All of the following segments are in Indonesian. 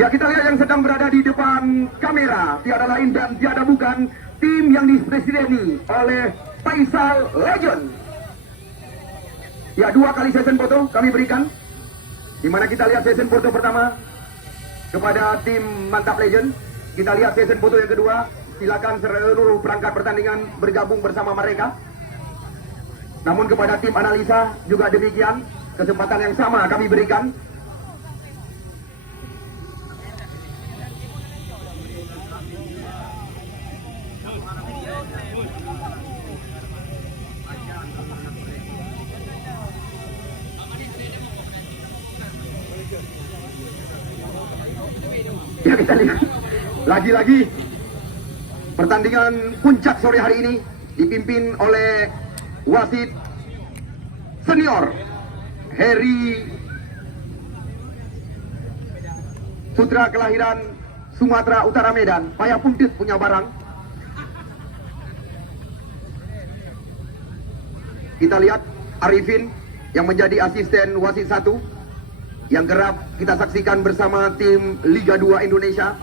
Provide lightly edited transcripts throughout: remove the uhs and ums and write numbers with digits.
Ya, kita lihat yang sedang berada di depan kamera, tiada lain dan tiada bukan tim yang dipresideni oleh Faisal Legend. Ya, 2 kali session foto kami berikan, di mana kita lihat session foto pertama kepada tim Mantap Legend. Kita lihat session foto yang kedua. Silakan seluruh perangkat pertandingan bergabung bersama mereka. Namun kepada tim analisa juga demikian, kesempatan yang sama kami berikan. Ya, kita lihat lagi-lagi pertandingan puncak sore hari ini dipimpin oleh wasit senior Heri, putra kelahiran Sumatera Utara Medan, payah puntit punya barang. Kita lihat Arifin yang menjadi asisten wasit 1 yang kerap kita saksikan bersama tim Liga 2 Indonesia,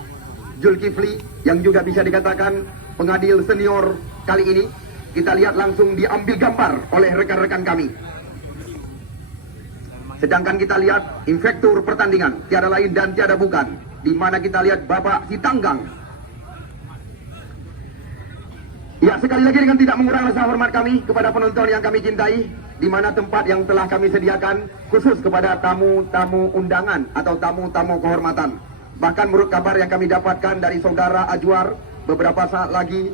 Zulkifli yang juga bisa dikatakan pengadil senior kali ini. Kita lihat langsung diambil gambar oleh rekan-rekan kami. Sedangkan kita lihat infektur pertandingan, tiada lain dan tiada bukan, di mana kita lihat Bapak Sitanggang. Ya, sekali lagi dengan tidak mengurangi rasa hormat kami kepada penonton yang kami cintai, di mana tempat yang telah kami sediakan khusus kepada tamu-tamu undangan atau tamu-tamu kehormatan. Bahkan menurut kabar yang kami dapatkan dari saudara Ajwar, beberapa saat lagi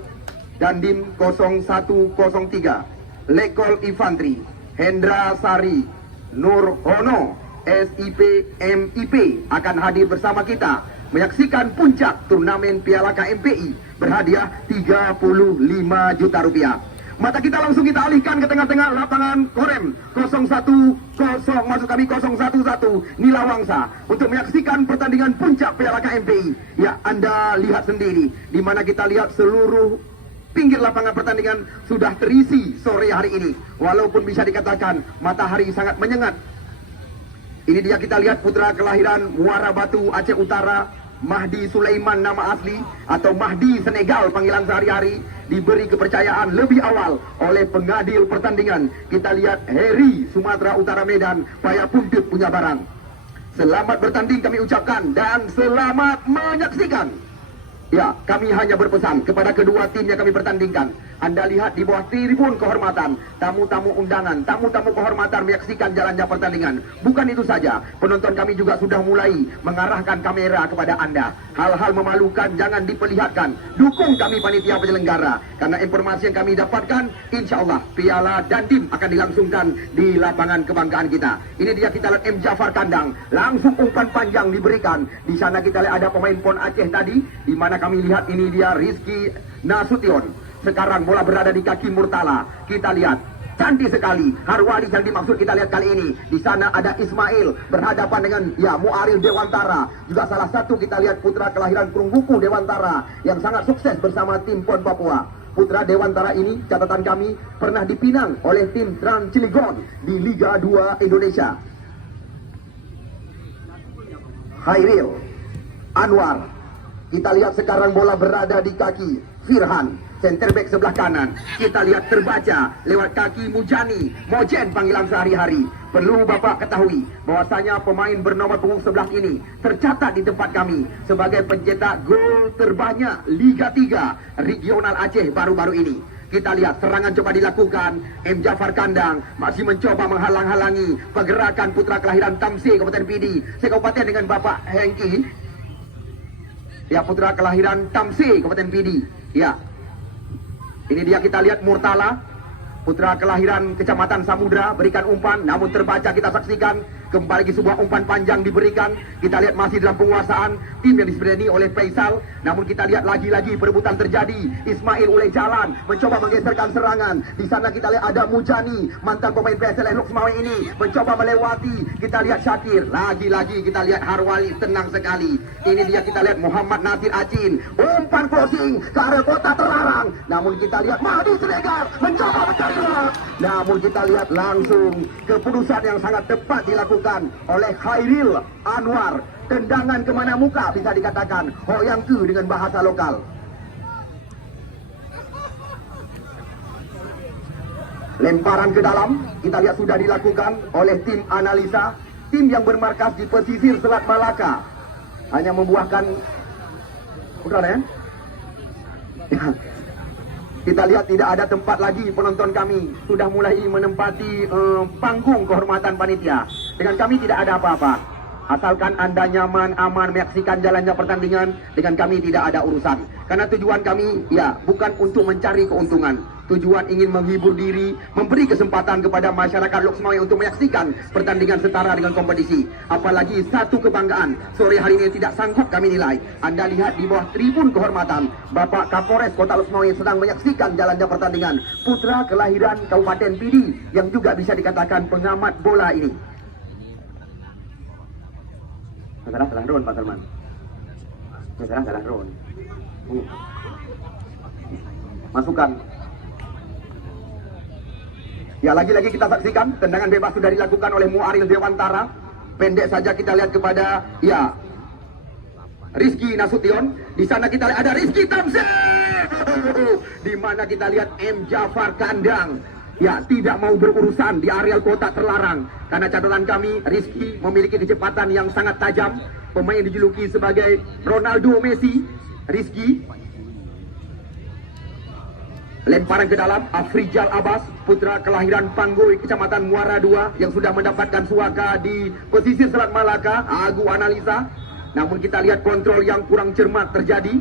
Dandim 0103, Lekol Infantri, Hendra Sari, Nur Hono, SIP MIP akan hadir bersama kita menyaksikan puncak turnamen Piala KMPI berhadiah 35 juta rupiah. Mata kita langsung kita alihkan ke tengah-tengah lapangan Korem 010, maksud kami 011 Nilawangsa untuk menyaksikan pertandingan puncak Piala KMPI. Ya, Anda lihat sendiri di mana kita lihat seluruh pinggir lapangan pertandingan sudah terisi sore hari ini. Walaupun bisa dikatakan matahari sangat menyengat. Ini dia kita lihat putra kelahiran Muara Batu Aceh Utara, Mahdi Sulaiman nama asli atau Mahdi Senegal panggilan sehari-hari, diberi kepercayaan lebih awal oleh pengadil pertandingan. Kita lihat Heri Sumatera Utara Medan, payah puntit punya barang. Selamat bertanding kami ucapkan dan selamat menyaksikan. Ya, kami hanya berpesan kepada kedua tim yang kami pertandingkan. Anda lihat di bawah tribun kehormatan, tamu-tamu undangan, tamu-tamu kehormatan menyaksikan jalannya pertandingan. Bukan itu saja, penonton kami juga sudah mulai mengarahkan kamera kepada Anda. Hal-hal memalukan jangan diperlihatkan. Dukung kami panitia penyelenggara, karena informasi yang kami dapatkan, insya Allah Piala Dandim akan dilangsungkan di lapangan kebanggaan kita. Ini dia kita lihat M. Jafar Kandang, langsung umpan panjang diberikan. Di sana kita lihat ada pemain PON Aceh tadi, di mana kami lihat ini dia Rizky Nasution. Sekarang bola berada di kaki Murtala. Kita lihat cantik sekali Harwali yang dimaksud kita lihat kali ini. Di sana ada Ismail berhadapan dengan ya Muaril Dewantara. Juga salah satu kita lihat putra kelahiran Krungbuku Dewantara yang sangat sukses bersama tim PON Papua. Putra Dewantara ini catatan kami pernah dipinang oleh tim Trans Cilegon di Liga 2 Indonesia. Hairil Anwar. Kita lihat sekarang bola berada di kaki Firhan, center back sebelah kanan. Kita lihat terbaca lewat kaki Mujani, Mojen panggilan sehari-hari. Perlu Bapak ketahui bahwasanya pemain bernomor punggung 11 ini tercatat di tempat kami sebagai pencetak gol terbanyak Liga 3 Regional Aceh baru-baru ini. Kita lihat serangan coba dilakukan, M. Jafar Kandang masih mencoba menghalang-halangi pergerakan putra kelahiran Tamsi Kabupaten Pidi sekabupaten dengan Bapak Hengki. Ya, putra kelahiran Tamsi Kabupaten Pidi. Ya, ini dia kita lihat Murtala, putra kelahiran Kecamatan Samudra, berikan umpan, namun terbaca kita saksikan kembali lagi sebuah umpan panjang diberikan. Kita lihat masih dalam penguasaan tim yang disebutkan oleh Faisal, namun kita lihat lagi-lagi perebutan terjadi. Ismail oleh jalan mencoba menggeserkan serangan. Di sana kita lihat ada Mujani, mantan pemain PSLS Loksmawe ini mencoba melewati. Kita lihat Syakir, lagi-lagi kita lihat Harwali tenang sekali. Ini dia kita lihat Muhammad Nasir Acin, umpan crossing ke area kota terlarang. Namun kita lihat Mahdi Siregar mencoba mencari bola. Namun kita lihat langsung keputusan yang sangat tepat dilakukan oleh Khairil Anwar. Tendangan kemana muka bisa dikatakan hoyang ke dengan bahasa lokal. Lemparan ke dalam kita lihat sudah dilakukan oleh tim analisa, tim yang bermarkas di pesisir Selat Malaka. Hanya membuahkan udara ya. Kita lihat tidak ada tempat lagi penonton kami sudah mulai menempati panggung kehormatan panitia. Dengan kami tidak ada apa-apa. Asalkan Anda nyaman, aman menyaksikan jalannya pertandingan, dengan kami tidak ada urusan. Karena tujuan kami ya bukan untuk mencari keuntungan. Tujuan ingin menghibur diri, memberi kesempatan kepada masyarakat Lok Sumawe untuk menyaksikan pertandingan setara dengan kompetisi. Apalagi satu kebanggaan sore hari ini tidak sanggup kami nilai. Anda lihat di bawah tribun kehormatan, Bapak Kapolres Kota Lok Sumawe sedang menyaksikan jalannya pertandingan. Putra kelahiran Kabupaten Pidi yang juga bisa dikatakan pengamat bola ini. Salah drone Pak Salman. Salah drone. Masukkan. Ya, lagi-lagi kita saksikan tendangan bebas sudah dilakukan oleh Muaril Dewantara. Pendek saja kita lihat kepada ya Rizky Nasution. Di sana kita lihat ada Rizky Tamzil. Di mana kita lihat M Jafar Kandang. Ya, tidak mau berurusan di areal kota terlarang. Karena catatan kami, Rizky memiliki kecepatan yang sangat tajam. Pemain yang dijuluki sebagai Ronaldo Messi. Rizky. Lemparan ke dalam, Afrizal Abbas, putra kelahiran Panggoi, Kecamatan Muara II, yang sudah mendapatkan suaka di pesisir Selat Malaka, Agu analisa. Namun kita lihat kontrol yang kurang cermat terjadi.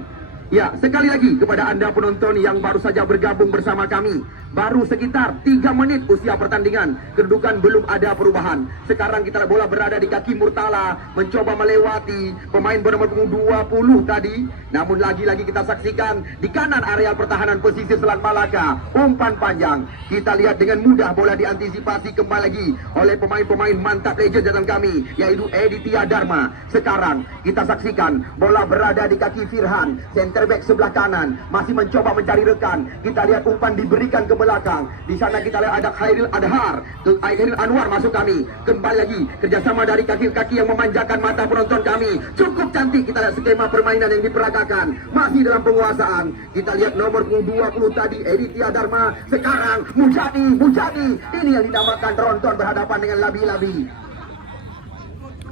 Ya, sekali lagi kepada Anda penonton yang baru saja bergabung bersama kami. Baru sekitar 3 menit usia pertandingan, kedudukan belum ada perubahan. Sekarang kita bola berada di kaki Murtala, mencoba melewati pemain bernomor punggung 20 tadi. Namun lagi-lagi kita saksikan di kanan area pertahanan pesisir Selat Malaka, umpan panjang. Kita lihat dengan mudah bola diantisipasi kembali lagi oleh pemain-pemain mantap legend dalam kami, yaitu Editya Dharma. Sekarang kita saksikan bola berada di kaki Firhan, center back sebelah kanan, masih mencoba mencari rekan. Kita lihat umpan diberikan ke belakang. Di sana kita lihat ada Khairil Adhar, Khairil Anwar masuk kami. Kembali lagi kerjasama dari kaki-kaki yang memanjakan mata penonton kami. Cukup cantik kita lihat skema permainan yang diperagakan. Masih dalam penguasaan. Kita lihat nomor 20 tadi Editya Dharma. Sekarang Mujadi. Ini yang dinamakan tronton berhadapan dengan labi-labi.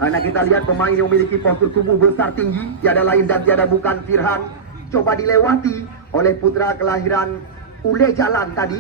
Karena kita lihat pemain yang memiliki postur tubuh besar tinggi, tiada lain dan tiada bukan Firhan. Coba dilewati oleh putra kelahiran Ule Jalan tadi.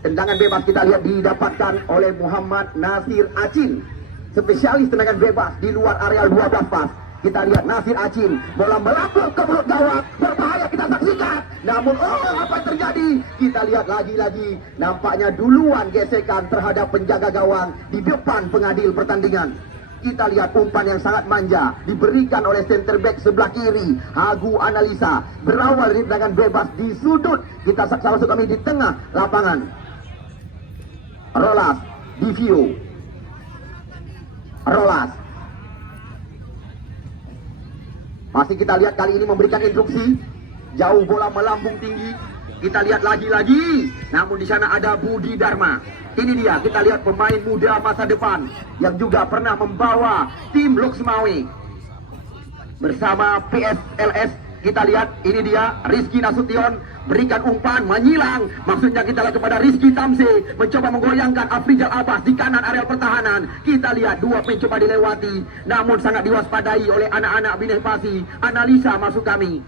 Tendangan bebas kita lihat didapatkan oleh Muhammad Nasir Acin, spesialis tendangan bebas di luar areal 12 pas. Kita lihat Nasir Acin, bola melambung ke mulut gawang, berbahaya kita saksikan. Namun apa yang terjadi? Kita lihat lagi-lagi, nampaknya duluan gesekan terhadap penjaga gawang di depan pengadil pertandingan. Kita lihat umpan yang sangat manja diberikan oleh center back sebelah kiri, Agu analisa. Berawal dari tendangan bebas di sudut. Kita saksikan masuk kami di tengah lapangan. Rolas, Divio. Rolas. Masih kita lihat kali ini memberikan instruksi. Jauh bola melambung tinggi. Kita lihat lagi-lagi. Namun di sana ada Budi Dharma. Ini dia, kita lihat pemain muda masa depan yang juga pernah membawa tim Lok Sumawe bersama PSLS. Kita lihat, ini dia Rizky Nasution, berikan umpan, menyilang. Maksudnya kita lihat kepada Rizky Tamzil, mencoba menggoyangkan Afrizal Abbas di kanan area pertahanan. Kita lihat dua mencoba dilewati, namun sangat diwaspadai oleh anak-anak Bineh Pasi. Analisa masuk kami.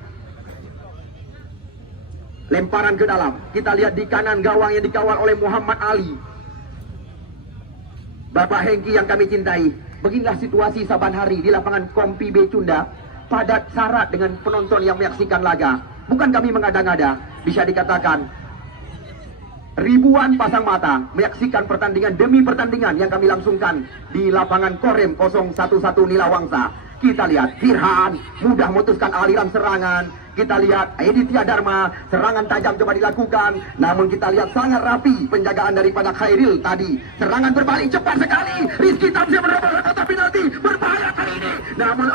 Lemparan ke dalam, kita lihat di kanan gawang yang dikawal oleh Muhammad Ali, Bapak Hengki yang kami cintai. Beginilah situasi saban hari di lapangan Kompi B Cunda. Padat syarat dengan penonton yang menyaksikan laga. Bukan kami mengada-ngada, bisa dikatakan ribuan pasang mata menyaksikan pertandingan demi pertandingan yang kami langsungkan di lapangan Korem 011 Nilawangsa. Kita lihat Firhan mudah memutuskan aliran serangan. Kita lihat Editya Dharma, serangan tajam coba dilakukan. Namun kita lihat sangat rapi penjagaan daripada Khairil tadi. Serangan berbalik cepat sekali. Rizky Tamzil mendapat kotak penalti. Berbahaya kali ini. Namun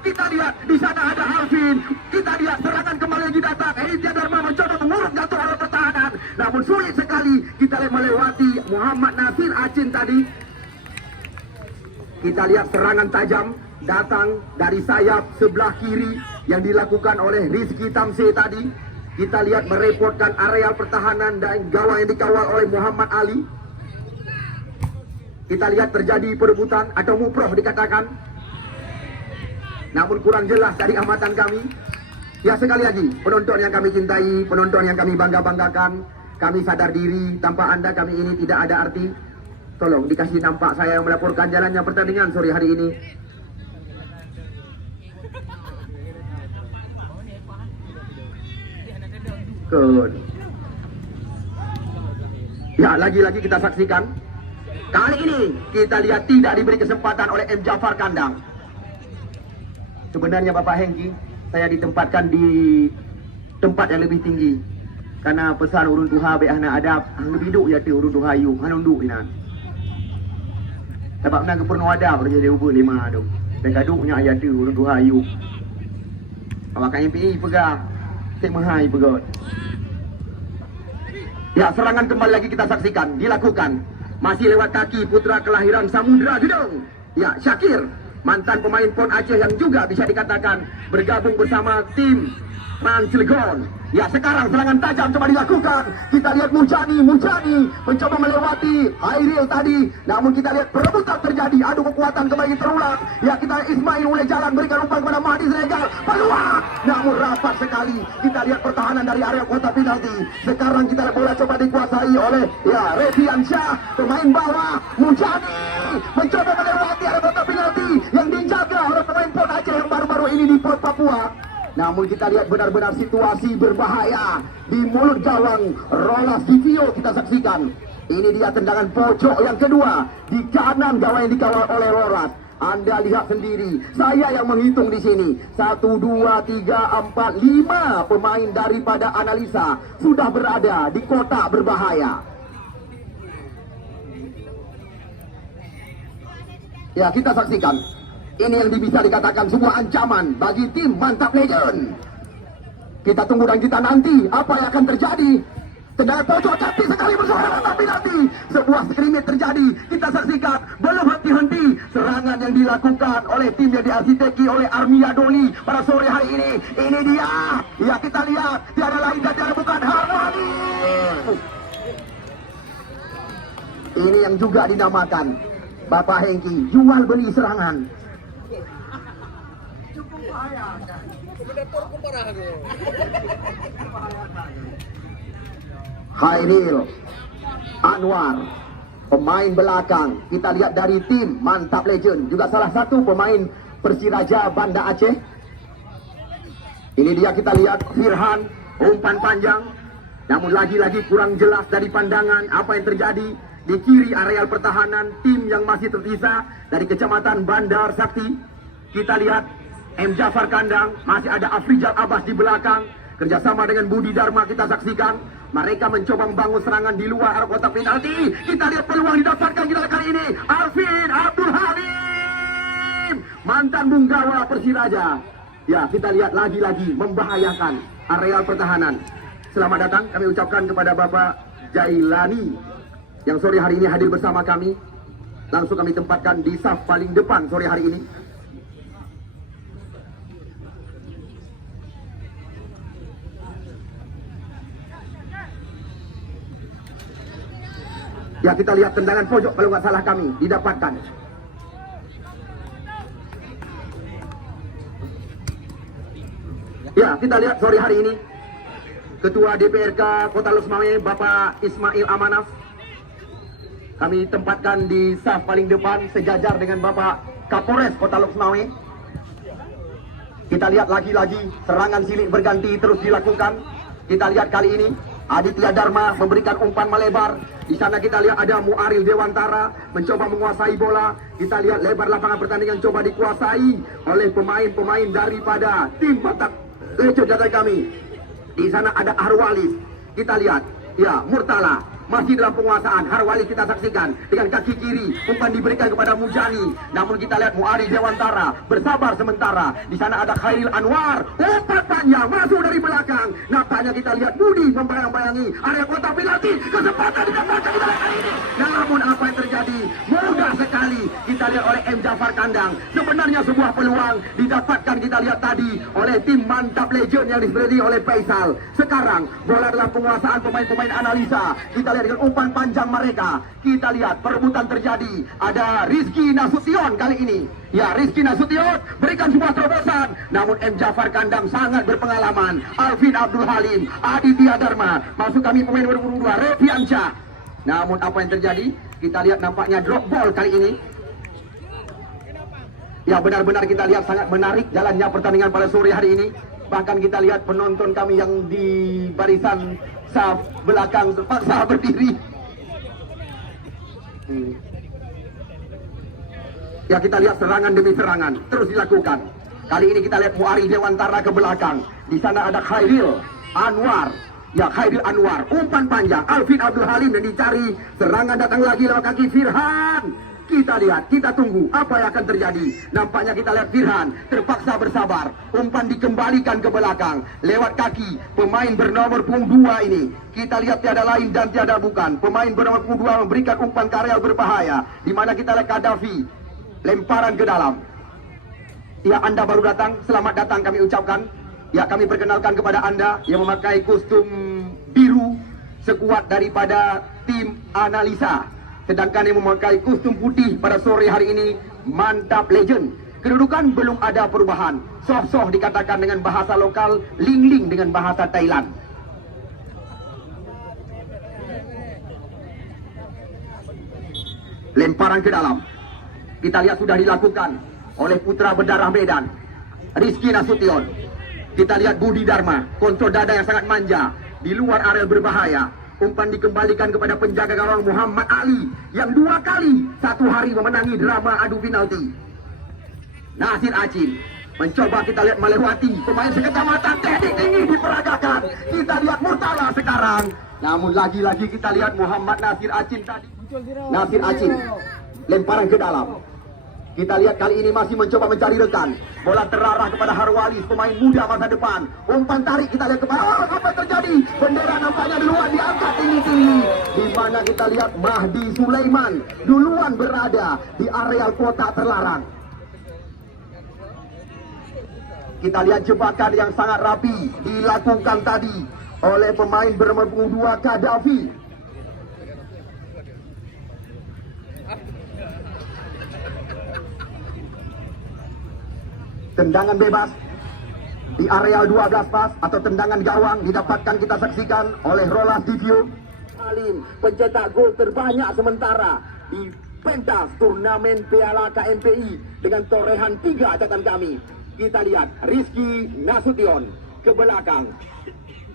kita lihat di sana ada Alvin. Kita lihat serangan kembali lagi datang. Aditya Dharma mencoba mengurut gantung oleh pertahanan. Namun sulit sekali. Kita lihat melewati Muhammad Nasir Acin tadi. Kita lihat serangan tajam datang dari sayap sebelah kiri yang dilakukan oleh Rizky Tamse tadi. Kita lihat merepotkan areal pertahanan dan gawang yang dikawal oleh Muhammad Ali. Kita lihat terjadi perebutan atau muproh dikatakan. Namun kurang jelas dari amatan kami. Ya, sekali lagi, penonton yang kami cintai, penonton yang kami bangga-banggakan, kami sadar diri, tanpa Anda kami ini tidak ada arti. Tolong dikasih nampak saya yang melaporkan jalannya pertandingan sore hari ini. Ya, lagi-lagi kita saksikan. Kali ini kita lihat tidak diberi kesempatan oleh M. Jafar Kandang. Sebenarnya Bapak Hengki, saya ditempatkan di tempat yang lebih tinggi. Karena pesan urun tuha be ahna adab, hang lebih duk ya tu urun tuha yu, hang duk ina. Sebab nak kepernu adab jadi ubah lima tu. Dan kaduknya ayat tu urun tuha yu. Awak MPI pegang, saya mahai pegang. Ya, serangan kembali lagi kita saksikan, dilakukan. Masih lewat kaki putra kelahiran Samudra Gedong. Ya, Syakir, mantan pemain PON Aceh yang juga bisa dikatakan bergabung bersama tim Man Cilegon. Ya, sekarang serangan tajam coba dilakukan. Kita lihat Mujani mencoba melewati Hairil tadi. Namun kita lihat perebutan terjadi. Adu kekuatan kembali terulang. Ya, kita lihat Ismail mulai jalan berikan umpan kepada Mahdi Senegal. Peluang. Namun rapat sekali. Kita lihat pertahanan dari area kotak penalti. Sekarang kita lihat bola coba dikuasai oleh Revian Syah. Pemain bawah Mujani mencoba melewati area kotak penalti yang dijaga oleh pemain PON Aceh yang baru-baru ini di PON Papua. Namun kita lihat benar-benar situasi berbahaya di mulut gawang Rolas Divio kita saksikan. Ini dia tendangan pojok yang kedua di kanan gawang yang dikawal oleh Rolas. Anda lihat sendiri, saya yang menghitung di sini. 1, 2, 3, 4, 5 pemain daripada analisa sudah berada di kotak berbahaya. Ya, kita saksikan. Ini yang bisa dikatakan sebuah ancaman bagi tim Mantap Legend. Kita tunggu dan kita nanti apa yang akan terjadi. Tendangan pojok cantik sekali bersuara Mantap penalti. Sebuah skrimit terjadi. Kita saksikan belum henti-henti serangan yang dilakukan oleh tim yang diarsiteki oleh Armia Doli pada sore hari ini. Ini dia. Ya, kita lihat tiada lain dan tiada bukan Harmoni. Ini yang juga dinamakan Bapak Hengki jual beli serangan. Hairil Anwar, pemain belakang. Kita lihat dari tim Mantap Legend, juga salah satu pemain Persiraja Banda Aceh. Ini dia, kita lihat Firhan, umpan panjang. Namun lagi-lagi kurang jelas dari pandangan apa yang terjadi di kiri areal pertahanan tim yang masih tersisa dari Kecamatan Bandar Sakti. Kita lihat M. Jafar Kandang, masih ada Afrizal Abbas di belakang. Kerjasama dengan Budi Dharma kita saksikan. Mereka mencoba membangun serangan di luar area kotak penalti. Kita lihat peluang didapatkan kita kali ini. Alvin Abdul Halim, mantan Bunggawa Persiraja. Ya, kita lihat lagi-lagi membahayakan areal pertahanan. Selamat datang kami ucapkan kepada Bapak Jailani yang sore hari ini hadir bersama kami. Langsung kami tempatkan di saf paling depan sore hari ini. Ya, kita lihat tendangan pojok kalau nggak salah kami didapatkan. Ya, kita lihat sore hari ini Ketua DPRK Kota Losmawe Bapak Ismail Amanaf kami tempatkan di saf paling depan sejajar dengan Bapak Kapolres Kota Losmawe. Kita lihat lagi-lagi serangan silih berganti terus dilakukan. Kita lihat kali ini Aditya Dharma memberikan umpan melebar. Di sana kita lihat ada Muaril Dewantara mencoba menguasai bola. Kita lihat lebar lapangan pertandingan coba dikuasai oleh pemain-pemain daripada tim Batak Legend dari kami. Di sana ada Arwalis. Kita lihat, ya, Murtala masih dalam penguasaan. Harwali kita saksikan dengan kaki kiri, umpan diberikan kepada Mujani. Namun kita lihat Muari Dewantara bersabar sementara. Di sana ada Khairil Anwar, umpan panjang masuk dari belakang. Nampaknya kita lihat Budi membayang-bayangi area kotak penalti. Kesempatan didapatkan kita lihat kali ini. Namun apa yang terjadi? Mudah sekali kita lihat oleh M. Jafar Kandang. Sebenarnya sebuah peluang didapatkan kita lihat tadi oleh tim Mantap Legend yang diberi oleh Faisal. Sekarang bola dalam penguasaan pemain-pemain analisa. Kita lihat dengan umpan panjang mereka. Kita lihat perebutan terjadi. Ada Rizky Nasution kali ini. Ya, Rizky Nasution berikan sebuah terobosan. Namun M. Jafar Kandang sangat berpengalaman. Alvin Abdul Halim, Aditya Dharma. Masuk kami pemain nomor 2, Reviansyah. Namun apa yang terjadi? Kita lihat nampaknya drop ball kali ini. Ya, benar-benar kita lihat sangat menarik jalannya pertandingan pada sore hari ini. Bahkan kita lihat penonton kami yang di barisan saf belakang terpaksa berdiri. Ya, kita lihat serangan demi serangan terus dilakukan. Kali ini kita lihat Muari Dewantara ke belakang. Di sana ada Khairil Anwar. Ya, Khairil Anwar, umpan panjang. Alvin Abdul Halim yang dicari. Serangan datang lagi lewat kaki Firhan. Kita lihat, kita tunggu apa yang akan terjadi. Nampaknya kita lihat Firhan terpaksa bersabar. Umpan dikembalikan ke belakang lewat kaki pemain bernomor punggung 2 ini. Kita lihat tiada lain dan tiada bukan. Pemain bernomor punggung 2 memberikan umpan karya berbahaya. Di mana kita lihat Kadafi lemparan ke dalam. Ya, Anda baru datang, selamat datang kami ucapkan. Ya, kami perkenalkan kepada Anda yang memakai kostum biru sekuat daripada tim analisa. Sedangkan yang memakai kostum putih pada sore hari ini Mantap Legend. Kedudukan belum ada perubahan. Soh-soh dikatakan dengan bahasa lokal, ling-ling dengan bahasa Thailand. Lemparan ke dalam. Kita lihat sudah dilakukan oleh putra berdarah Medan, Rizky Nasution. Kita lihat Budi Dharma, kontrol dada yang sangat manja di luar area berbahaya. Umpan dikembalikan kepada penjaga gawang Muhammad Ali yang 2 kali satu hari memenangi drama adu penalti. Nasir Acin mencoba kita lihat melewati pemain sekecamatan, teknik tinggi diperagakan. Kita lihat Murtala sekarang. Namun lagi-lagi kita lihat Muhammad Nasir Acin tadi. Nasir Acin lemparan ke dalam. Kita lihat kali ini masih mencoba mencari rekan. Bola terarah kepada Harwali, pemain muda masa depan. Umpan tarik kita lihat kepada apa yang terjadi? Bendera nampaknya duluan diangkat tinggi-tinggi. Di mana kita lihat Mahdi Sulaiman duluan berada di areal kotak terlarang. Kita lihat jebakan yang sangat rapi dilakukan tadi oleh pemain bernomor punggung 2 Kadafi. Tendangan bebas di areal 12 pas atau tendangan gawang didapatkan kita saksikan oleh Rolas Divio. Halim pencetak gol terbanyak sementara di pentas turnamen Piala KMPI dengan torehan 3 catatan kami. Kita lihat Rizky Nasution ke belakang.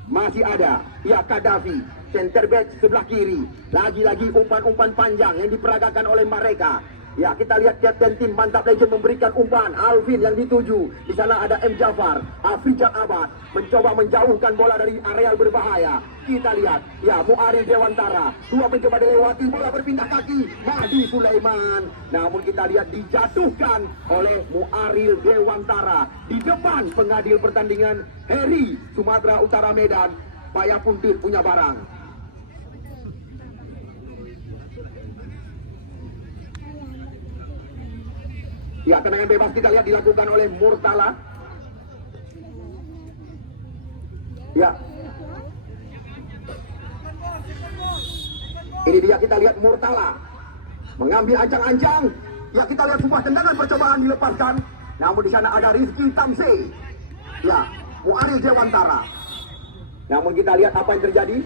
Masih ada ya Kadafi, center back sebelah kiri. Lagi-lagi umpan-umpan panjang yang diperagakan oleh mereka. Ya, kita lihat kapten tim Mantap Legend memberikan umpan. Alvin yang dituju. Di sana ada M. Jafar, Afrijan Abad mencoba menjauhkan bola dari areal berbahaya. Kita lihat, ya Muari Dewantara 2 mencoba dilewati, bola berpindah kaki. Mahdi Sulaiman. Namun kita lihat dijatuhkan oleh Muari Dewantara di depan pengadil pertandingan Heri Sumatera Utara Medan. Payah Puntit punya barang. Ya, tendangan bebas kita lihat dilakukan oleh Murtala. Ya. Ini dia kita lihat Murtala mengambil ancang-ancang. Ya, kita lihat sebuah tendangan percobaan dilepaskan. Namun di sana ada Rizky Tamse. Ya, Muari Dewantara. Namun kita lihat apa yang terjadi.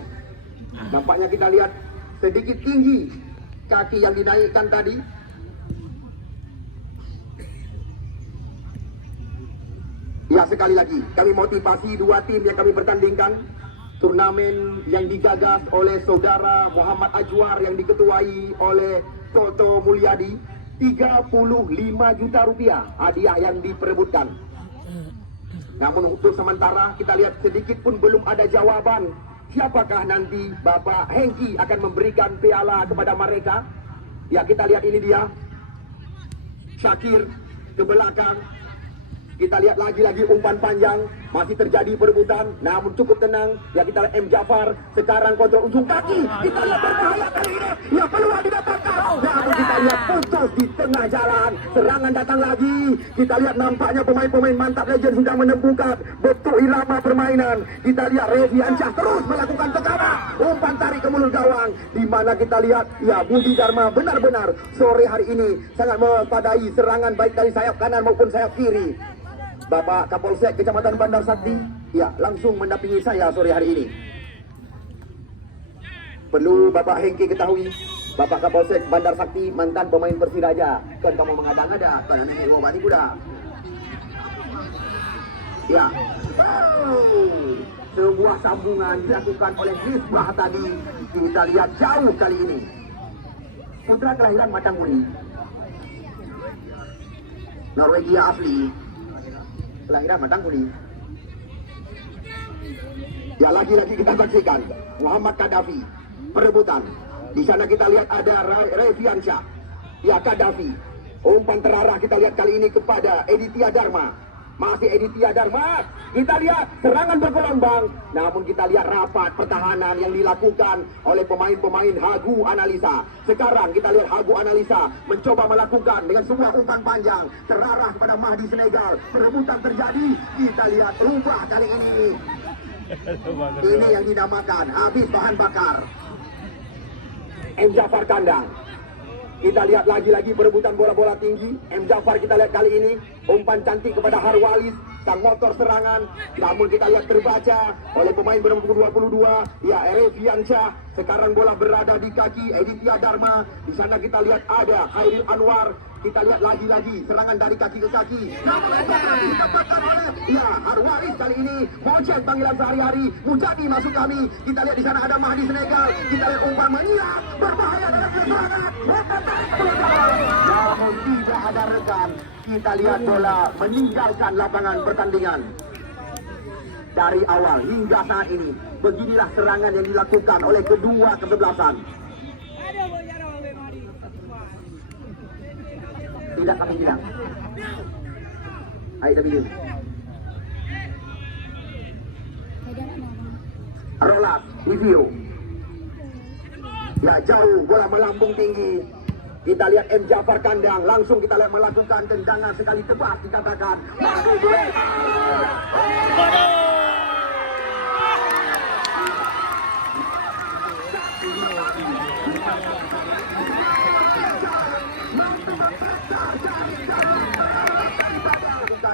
Nampaknya kita lihat sedikit tinggi kaki yang dinaikkan tadi. Ya, sekali lagi kami motivasi 2 tim yang kami pertandingkan. Turnamen yang digagas oleh saudara Muhammad Ajwar yang diketuai oleh Toto Mulyadi. 35 juta rupiah hadiah yang diperebutkan. Namun untuk sementara kita lihat sedikit pun belum ada jawaban siapakah nanti Bapak Hengki akan memberikan piala kepada mereka? Ya, kita lihat ini dia. Syakir ke belakang. Kita lihat lagi-lagi umpan panjang. Masih terjadi perebutan, namun cukup tenang. Ya, kita lihat M. Jafar sekarang kontrol ujung kaki. Kita lihat berbahaya kali ini. Ya, peluang didapatkan. Namun kita lihat putus di tengah jalan. Serangan datang lagi. Kita lihat nampaknya pemain-pemain mantap legend sudah menemukan betul irama permainan. Kita lihat Reviansyah terus melakukan tekanan. Umpan tarik ke mulut gawang. Di mana kita lihat, ya, Budi Dharma benar-benar sore hari ini sangat mewaspadai serangan baik dari sayap kanan maupun sayap kiri. Bapak Kapolsek Kecamatan Bandar Sakti, ya, langsung mendampingi saya sore hari ini. Perlu Bapak Hengki ketahui, Bapak Kapolsek Bandar Sakti mantan pemain Persiraja. Kan kamu mengada-ngada, kan ini bani kuda. Ya, sebuah sambungan dilakukan oleh Misbah tadi. Kita lihat jauh kali ini. Putra kelahiran Matanguri, Norwegia asli. Kelahiran Matanguri. Ya, lagi-lagi kita saksikan Muhammad Kadafi perebutan. Di sana kita lihat ada Reviansyah. Ya, Kadafi. Umpan terarah kita lihat kali ini kepada Editya Dharma. Masih Editya Dharma. Kita lihat serangan bergelombang. Namun kita lihat rapat pertahanan yang dilakukan oleh pemain-pemain Hagu Analisa. Sekarang kita lihat Hagu Analisa mencoba melakukan dengan sebuah umpan panjang terarah kepada Mahdi Senegal. Perebutan terjadi. Kita lihat rubah kali ini. Ini yang dinamakan habis bahan bakar. M. Jafar kandang. Kita lihat lagi-lagi perebutan bola-bola tinggi. M. Jafar kita lihat kali ini umpan cantik kepada Harwalis, sang motor serangan. Namun kita lihat terbaca oleh pemain bernomor 22, ya, Reviansyah. Sekarang bola berada di kaki Editya Dharma. Di sana kita lihat ada Khairil Anwar. Kita lihat lagi-lagi serangan dari kaki ke kaki. Ya, Harwaris kali ini Mojek panggilan sehari-hari. Mujadi masuk kami. Kita lihat di sana ada Mahdi Senegal. Kita lihat umpan menyiap berbahaya dalam serangan. Namun tidak ada rekan. Kita lihat bola meninggalkan lapangan pertandingan. Dari awal hingga saat ini, beginilah serangan yang dilakukan oleh kedua kesebelasan. Tidak, kami tidak. IW. Rolas, review. Ya, jauh bola melambung tinggi. Kita lihat M. Jafar kandang. Langsung kita lihat melakukan tendangan sekali tebas dikatakan.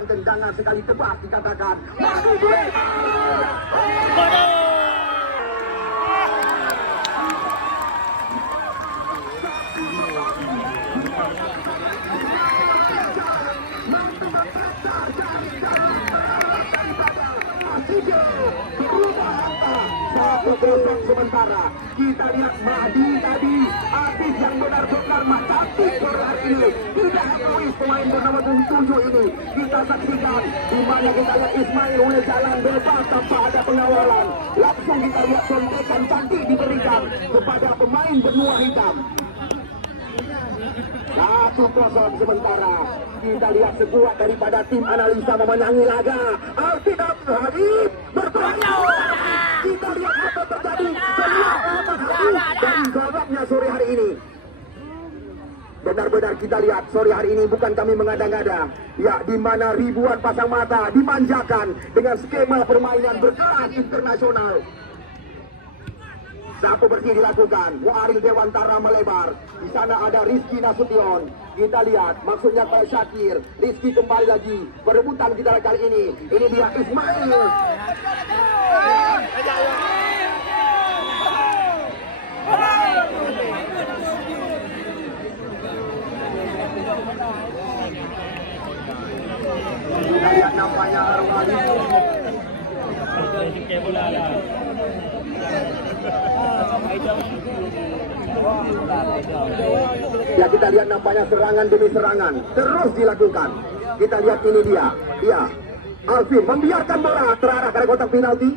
Tendangan sekali tebas dikatakan. Sementara kita lihat Mahdi tadi, artis yang benar-benar cantik sore hari ini. Tidak egois pemain bernama 7 ini. Kita saksikan di mana kita lihat Ismail oleh jalan bebas tanpa ada pengawalan. Langsung kita lihat contekan cantik diberikan kepada pemain benua hitam. 1-0 sementara. Kita lihat sekuat daripada tim analisa memenangi laga. Alvin Abdul Hadid bertanya. Kita lihat apa terjadi. Dan gawangnya sore hari ini. Benar-benar kita lihat sore hari ini bukan kami mengada-ngada. Ya, di mana ribuan pasang mata dimanjakan dengan skema permainan berkelas internasional. Sapu bersih dilakukan. Waril Dewantara melebar. Di sana ada Rizky Nasution. Kita lihat maksudnya kalau Syakir. Rizky kembali lagi. Perebutan kita kali ini. Ini dia Ismail. Kita lihat nampaknya Harwali. Ya, kita lihat nampaknya serangan demi serangan terus dilakukan. Kita lihat ini dia. Ya, Alvin membiarkan bola terarah ke kotak penalti.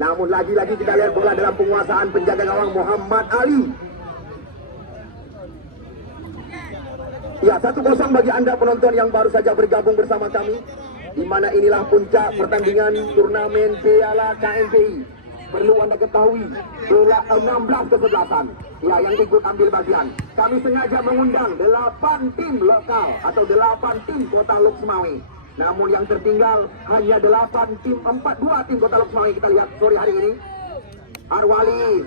Namun lagi-lagi kita lihat bola dalam penguasaan penjaga gawang Muhammad Ali. Ya, 1-0 bagi Anda penonton yang baru saja bergabung bersama kami, di mana inilah puncak pertandingan turnamen Piala KMPI. Perlu Anda ketahui, bola 16-11 ya yang ikut ambil bagian. Kami sengaja mengundang 8 tim lokal atau 8 tim Kota Loksmawe. Namun yang tertinggal hanya 8 tim, 2 tim Kota Loksmawe. Kita lihat sore hari ini. Arwali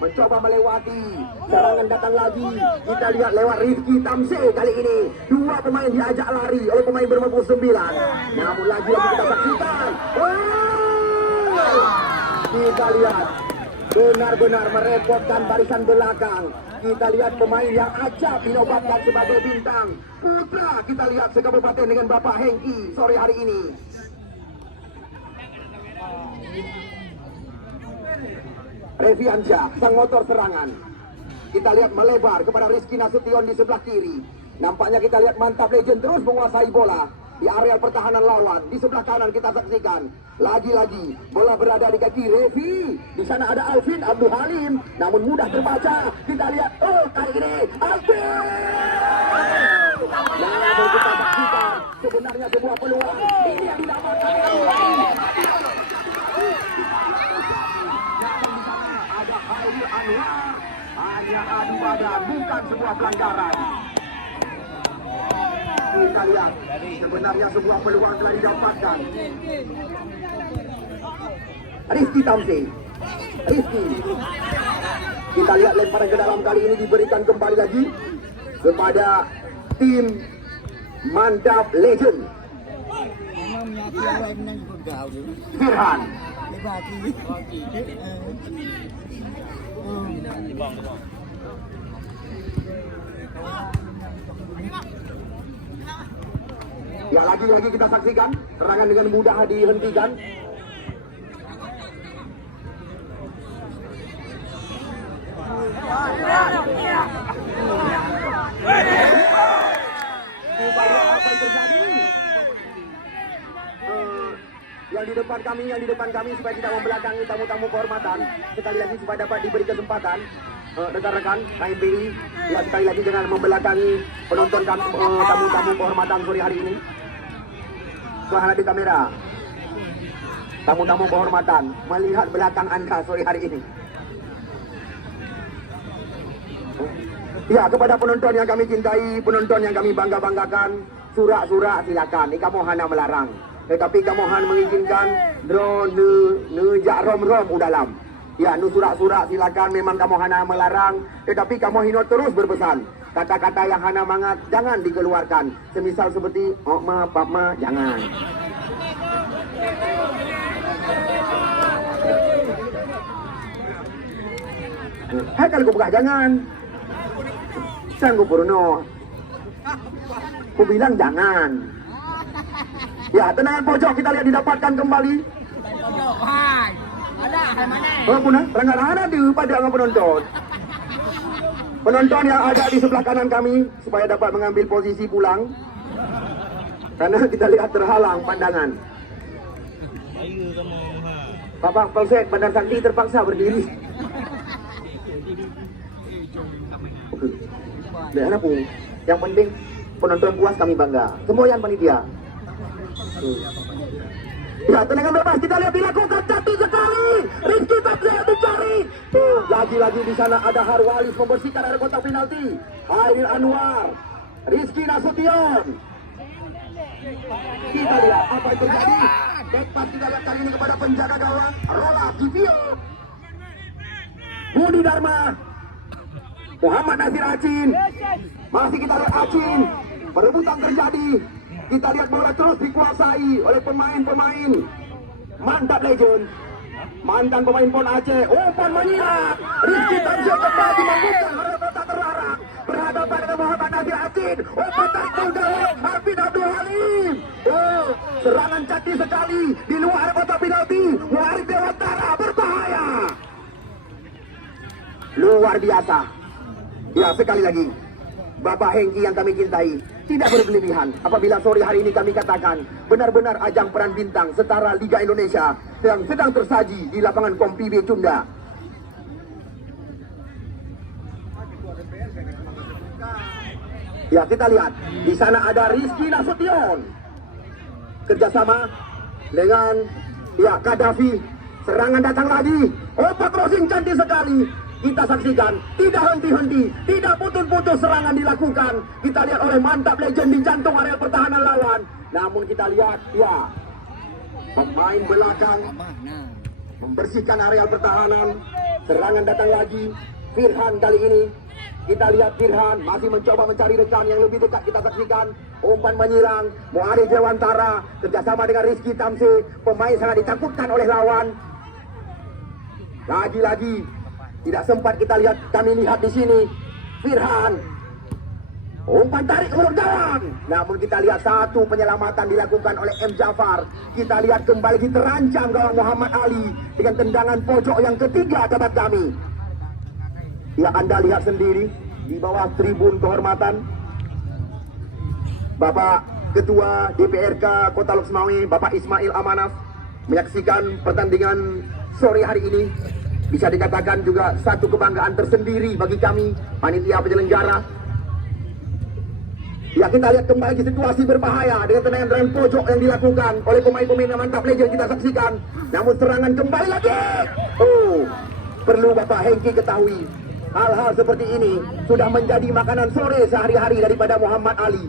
mencoba melewati, serangan datang lagi. Kita lihat lewat Rizky Tamse kali ini. 2 pemain diajak lari oleh pemain bernomor 9. Namun lagi-lagi kita saksikan. Kita lihat benar-benar merepotkan barisan belakang. Kita lihat pemain yang acap dinobatkan sebagai bintang putra. Kita lihat sekabupaten dengan Bapak Hengki sore hari ini. Reviansyah, sang motor serangan. Kita lihat melebar kepada Rizky Nasution di sebelah kiri. Nampaknya kita lihat mantap legend terus menguasai bola di area pertahanan lawan. Di sebelah kanan kita saksikan lagi-lagi bola berada di kaki Revi. Di sana ada Alvin Abdul Halim, namun mudah terbaca. Kita lihat, kali ini Alvin. Namun kita saksikan sebenarnya sebuah peluang. Ini yang didapatkan Alvin. Ada Hairi Anwar, hanya adu badan, bukan sebuah pelanggaran. Kita lihat sebenarnya sebuah peluang telah didapatkan. Rizky Tamsi, Rizky. Kita lihat lemparan ke dalam kali ini diberikan kembali lagi kepada tim Mantap Legend. Firhan. Ya, lagi-lagi kita saksikan serangan dengan mudah dihentikan. Apa yang terjadi? Yang di depan kami supaya tidak membelakangi tamu-tamu kehormatan. Sekali lagi supaya dapat diberi kesempatan rekan-rekan KMPI, ya sekali lagi jangan membelakangi penonton kami, tamu-tamu kehormatan sore hari ini. Tuhan ada di kamera. Tamu-tamu kehormatan melihat belakang Anda sore hari ini. Ya, kepada penonton yang kami cintai, penonton yang kami bangga-banggakan, surak-surak silakan. Ika mohana melarang. Tetapi kamohan mengizinkan drone nejak rom-rom udalam. Ya, nu surak-surak silakan. Memang kamu hana melarang, tetapi kamu hino terus berpesan. Kata-kata yang hana mangat jangan dikeluarkan. Semisal seperti ma, papa, jangan. Hai kalau ku buka jangan. Sanggup Bruno. Ku bilang jangan. Ya, tendangan pojok kita lihat didapatkan kembali. Punah, pelanggaran ada pada penonton. Penonton yang ada di sebelah kanan kami supaya dapat mengambil posisi pulang. Karena kita lihat terhalang pandangan. Bapak Polsek Bandar Sakti terpaksa berdiri. Lihat pun. Yang penting penonton puas, kami bangga. Semua yang panitia. Ya, tendangan bebas kita lihat dilakukan jatuh sekali. Rizky Tamse mencari. Lagi-lagi di sana ada Harwalis membersihkan area kotak penalti. Hairil Anwar, Rizky Nasution. Kita lihat apa yang terjadi. Backpass kita lihat kali ini kepada penjaga gawang Rola Givio. Budi Dharma, Muhammad Nasir Acin. Masih kita lihat Acin. Perebutan terjadi. Kita lihat bola terus dikuasai oleh pemain-pemain Mantap Legend. Mantan pemain PON Aceh, umpan menyilat. Rizky Tamse kembali membuka area kotak terlarang. Berhadapan dengan Muhammad Nasir Acin. Umpan takut dari Alvin Abdul Halim. Serangan cantik sekali di luar area kotak penalti. Muharib Dewantara berbahaya. Luar biasa. Ya, sekali lagi Bapak Hengki yang kami cintai, tidak berlebihan apabila sore hari ini kami katakan benar-benar ajang peran bintang setara Liga Indonesia yang sedang tersaji di lapangan Kompi B Cunda. Ya, kita lihat di sana ada Rizky Nasution kerjasama dengan Kadafi. Serangan datang lagi, opat crossing cantik sekali. Kita saksikan, tidak henti-henti, tidak putus-putus serangan dilakukan. Kita lihat oleh Mantap Legend di jantung area pertahanan lawan. Namun kita lihat, pemain belakang membersihkan area pertahanan. Serangan datang lagi, Firhan kali ini. Kita lihat Firhan masih mencoba mencari rekan yang lebih dekat. Kita saksikan umpan menyilang Muari Dewantara kerjasama dengan Rizky Tamsi. Pemain sangat ditakutkan oleh lawan. Lagi-lagi tidak sempat kita lihat, kami lihat di sini Firhan umpan tarik ke mulut gawang. Namun kita lihat satu penyelamatan dilakukan oleh M. Jafar. Kita lihat kembali terancam gawang Muhammad Ali dengan tendangan pojok yang ketiga dapat kami. Ya, Anda lihat sendiri di bawah tribun kehormatan Bapak Ketua DPRK Kota Loksmawe, Bapak Ismail Amanaf menyaksikan pertandingan sore hari ini. Bisa dikatakan juga satu kebanggaan tersendiri bagi kami panitia penyelenggara. Ya, kita lihat kembali situasi berbahaya dengan tendangan pojok yang dilakukan oleh pemain-pemain yang Mantap Legend. Kita saksikan, namun serangan kembali lagi. Perlu Bapak Hengki ketahui, hal-hal seperti ini sudah menjadi makanan sore sehari-hari daripada Muhammad Ali.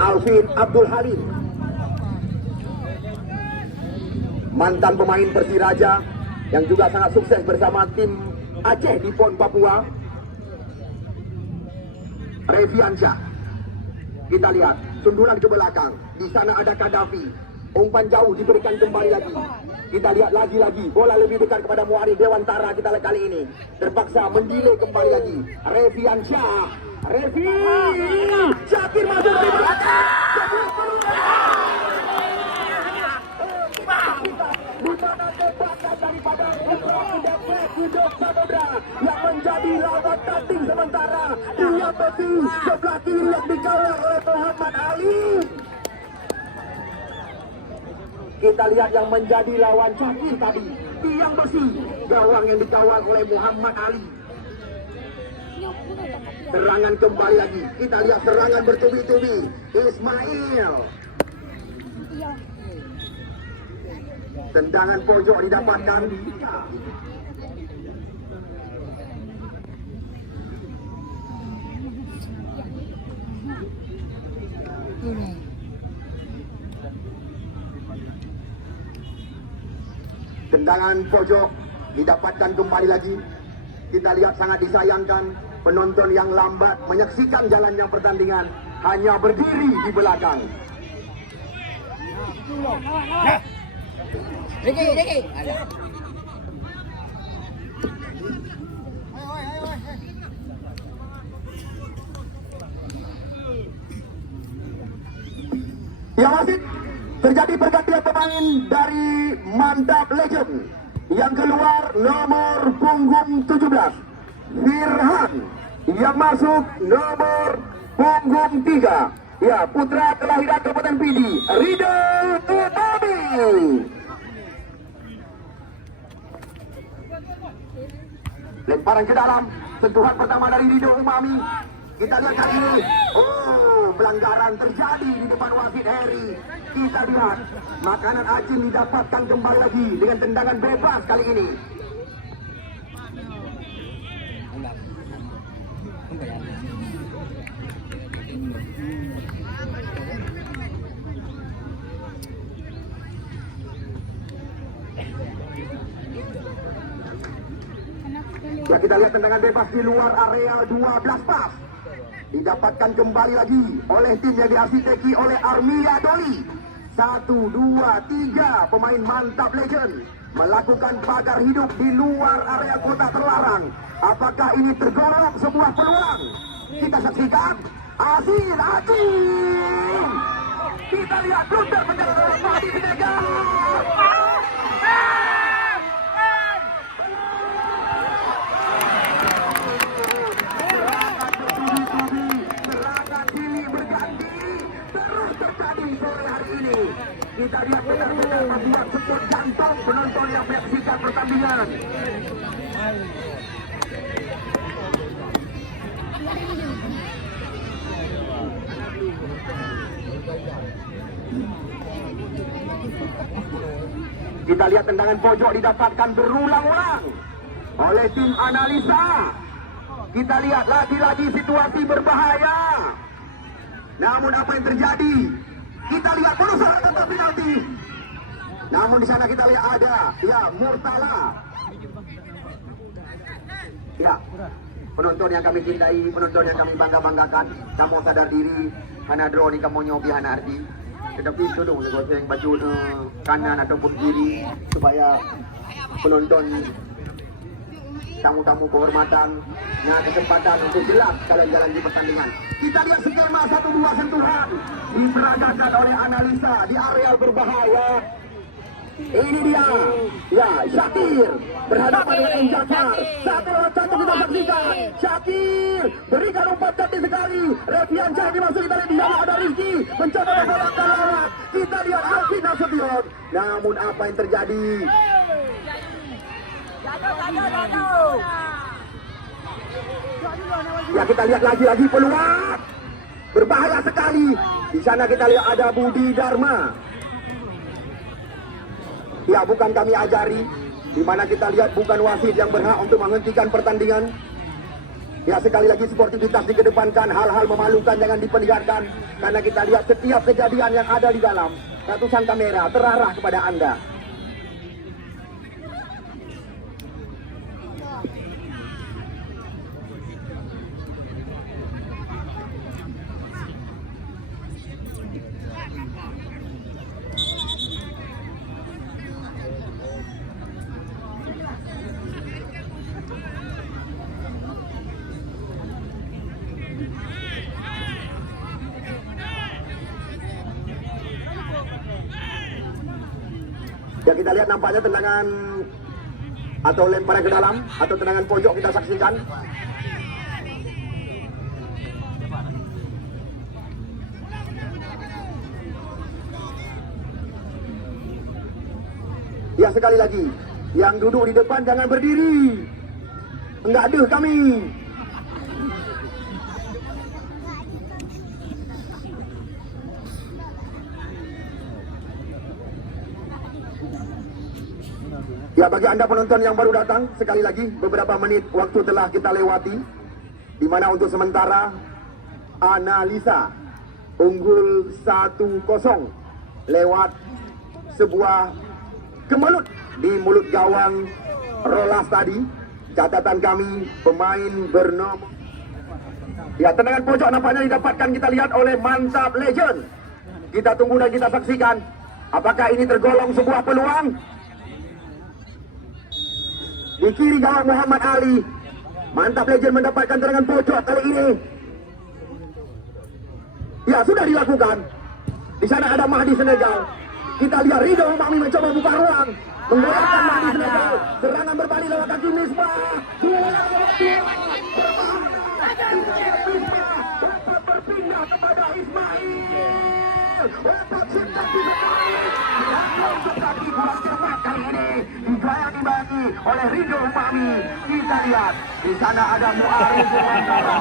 Alvin Abdul Halim, mantan pemain Persiraja yang juga sangat sukses bersama tim Aceh di PON Papua. Reviansyah, kita lihat sundulan ke belakang, di sana ada Kadafi. Umpan jauh diberikan kembali lagi. Kita lihat lagi-lagi bola lebih dekat kepada Muari Dewantara. Kita lihat kali ini terpaksa mendelay kembali lagi. Reviansyah, Revi Syakir masuk dari belakang. Bukan tembakan daripada Hidup Samudra yang menjadi lawan tanding sementara. Dia besi sebelah kiri yang dikawal oleh Muhammad Ali. Kita lihat yang menjadi lawan Syakir tadi, tiang besi, gawang yang dikawal oleh Muhammad Ali. Serangan kembali lagi, kita lihat serangan bertubi-tubi. Ismail, tendangan pojok didapatkan. Tendangan pojok didapatkan kembali lagi. Kita lihat sangat disayangkan penonton yang lambat menyaksikan jalannya pertandingan hanya berdiri di belakang. Riki. Ya, masih terjadi pergantian pemain dari Mantap Legend. Yang keluar nomor punggung 17 Firhan, yang masuk nomor punggung 3 putra kelahiran Kabupaten Pidi, Ridho Umami. Lemparan ke dalam, sentuhan pertama dari Ridho Umami. Kita lihat kali ini, pelanggaran terjadi di depan wasit Heri. Kita lihat makanan Aceh didapatkan kembali lagi dengan tendangan bebas kali ini. Ya, kita lihat tendangan bebas di luar area 12 pas. Didapatkan kembali lagi oleh tim yang diarsiteki oleh Armia Doli. 1, 2, 3 pemain Mantap Legend melakukan pagar hidup di luar area kota terlarang. Apakah ini tergolong sebuah peluang? Kita saksikan Asin Ajin. Kita lihat blunder menjadi oleh Fadi Sinegal. penonton yang menyaksikan pertandingan. Kita lihat tendangan pojok didapatkan berulang-ulang oleh tim analisa. Kita lihat lagi-lagi situasi berbahaya. Namun apa yang terjadi? Kita lihat berusaha tetap penalti. Namun di sana kita lihat ada Murtala. Ya, penonton yang kami cintai, penonton yang kami bangga-banggakan, kamu sadar diri, karena draw ni kamu nyobi hana arti. Tetapi itu dong, yang baju kanan ataupun kiri supaya penonton, tamu-tamu kehormatan, kesempatan untuk jelas kalian jalan di pertandingan. Kita lihat skema 1-2 sentuhan diperagakan oleh analisa di areal berbahaya. Ini dia, Syakir berhadapan dengan Jafar. 1-1 kita saksikan. Syakir berikan umpan cantik sekali. Revian Cah dimasuki tadi, di sana ada Rizky mencoba membolakkan lewat. Kita lihat Alvin Nasution. Namun apa yang terjadi? Ya, kita lihat lagi-lagi peluang berbahaya sekali. Di sana kita lihat ada Budi Dharma. Ya, bukan kami ajari, di mana kita lihat bukan wasit yang berhak untuk menghentikan pertandingan. Ya, sekali lagi sportivitas dikedepankan, hal-hal memalukan jangan diperlihatkan, karena kita lihat setiap kejadian yang ada di dalam ratusan kamera terarah kepada Anda. Ya, kita lihat nampaknya tendangan atau lemparan ke dalam atau tendangan pojok kita saksikan. Ya, sekali lagi, yang duduk di depan jangan berdiri. Enggak ada kami. Ya, bagi Anda penonton yang baru datang, sekali lagi beberapa menit waktu telah kita lewati, di mana untuk sementara analisa unggul 1-0 lewat sebuah kemelut di mulut gawang Rolas tadi. Catatan kami, pemain bernomor, ya, tendangan pojok nampaknya didapatkan, kita lihat oleh Mantap Legend. Kita tunggu dan kita saksikan apakah ini tergolong sebuah peluang. Di kiri gawang Muhammad Ali, Mantap Legend mendapatkan tendangan pojok kali ini. Ya, sudah dilakukan. Di sana ada Mahdi Senegal. Kita lihat Ridho Umami mencoba buka ruang, menggunakan Mahdi Senegal. Serangan berbalik lewat kaki Misbah. Dapat berpindah kepada Ismail. Dapat cetak di untuk kaki kurang cepat kali ini. Dibagi oleh Ridho Umami. Kita lihat di sana ada Muarif Dewantara.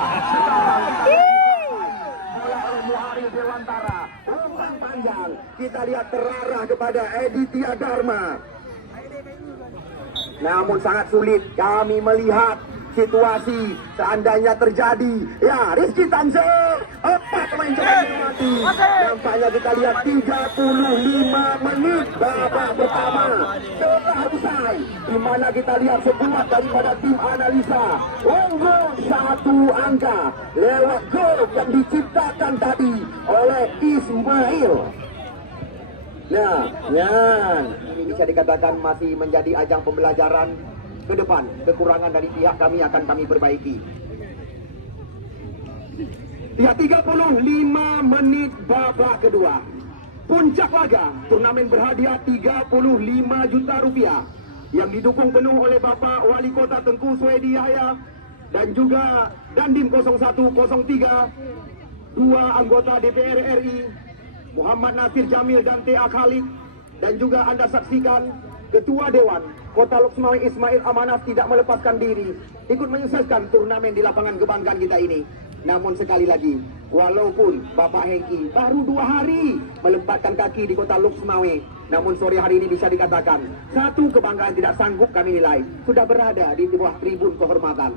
Muarif Dewantara, umpan panjang. Kita lihat terarah kepada Editya Dharma. Namun sangat sulit kami melihat situasi seandainya terjadi. Ya, Rizky Tanzil, 4 pemain coba mati. Nampaknya kita lihat 35 menit babak pertama telah usai, di mana kita lihat sebuah daripada tim analisa unggul 1 angka lewat gol yang diciptakan tadi oleh Ismail. Nah, ini bisa dikatakan masih menjadi ajang pembelajaran ke depan. Kekurangan dari pihak kami akan kami perbaiki. Ya, 35 menit babak kedua. Puncak laga, turnamen berhadiah 35 juta rupiah yang didukung penuh oleh Bapak Wali Kota Tengku Swedi Yahya dan juga Dandim 0103, 2 anggota DPR RI, Muhammad Nasir Jamil dan T.A. Khalid. Dan juga Anda saksikan Ketua Dewan Kota Lok Sumawe Ismail Amanaf tidak melepaskan diri, ikut menyukseskan turnamen di lapangan kebanggaan kita ini. Namun sekali lagi, walaupun Bapak Hengki baru 2 hari melempatkan kaki di Kota Lok Sumawe, namun sore hari ini bisa dikatakan satu kebanggaan tidak sanggup kami nilai sudah berada di sebuah tribun kehormatan.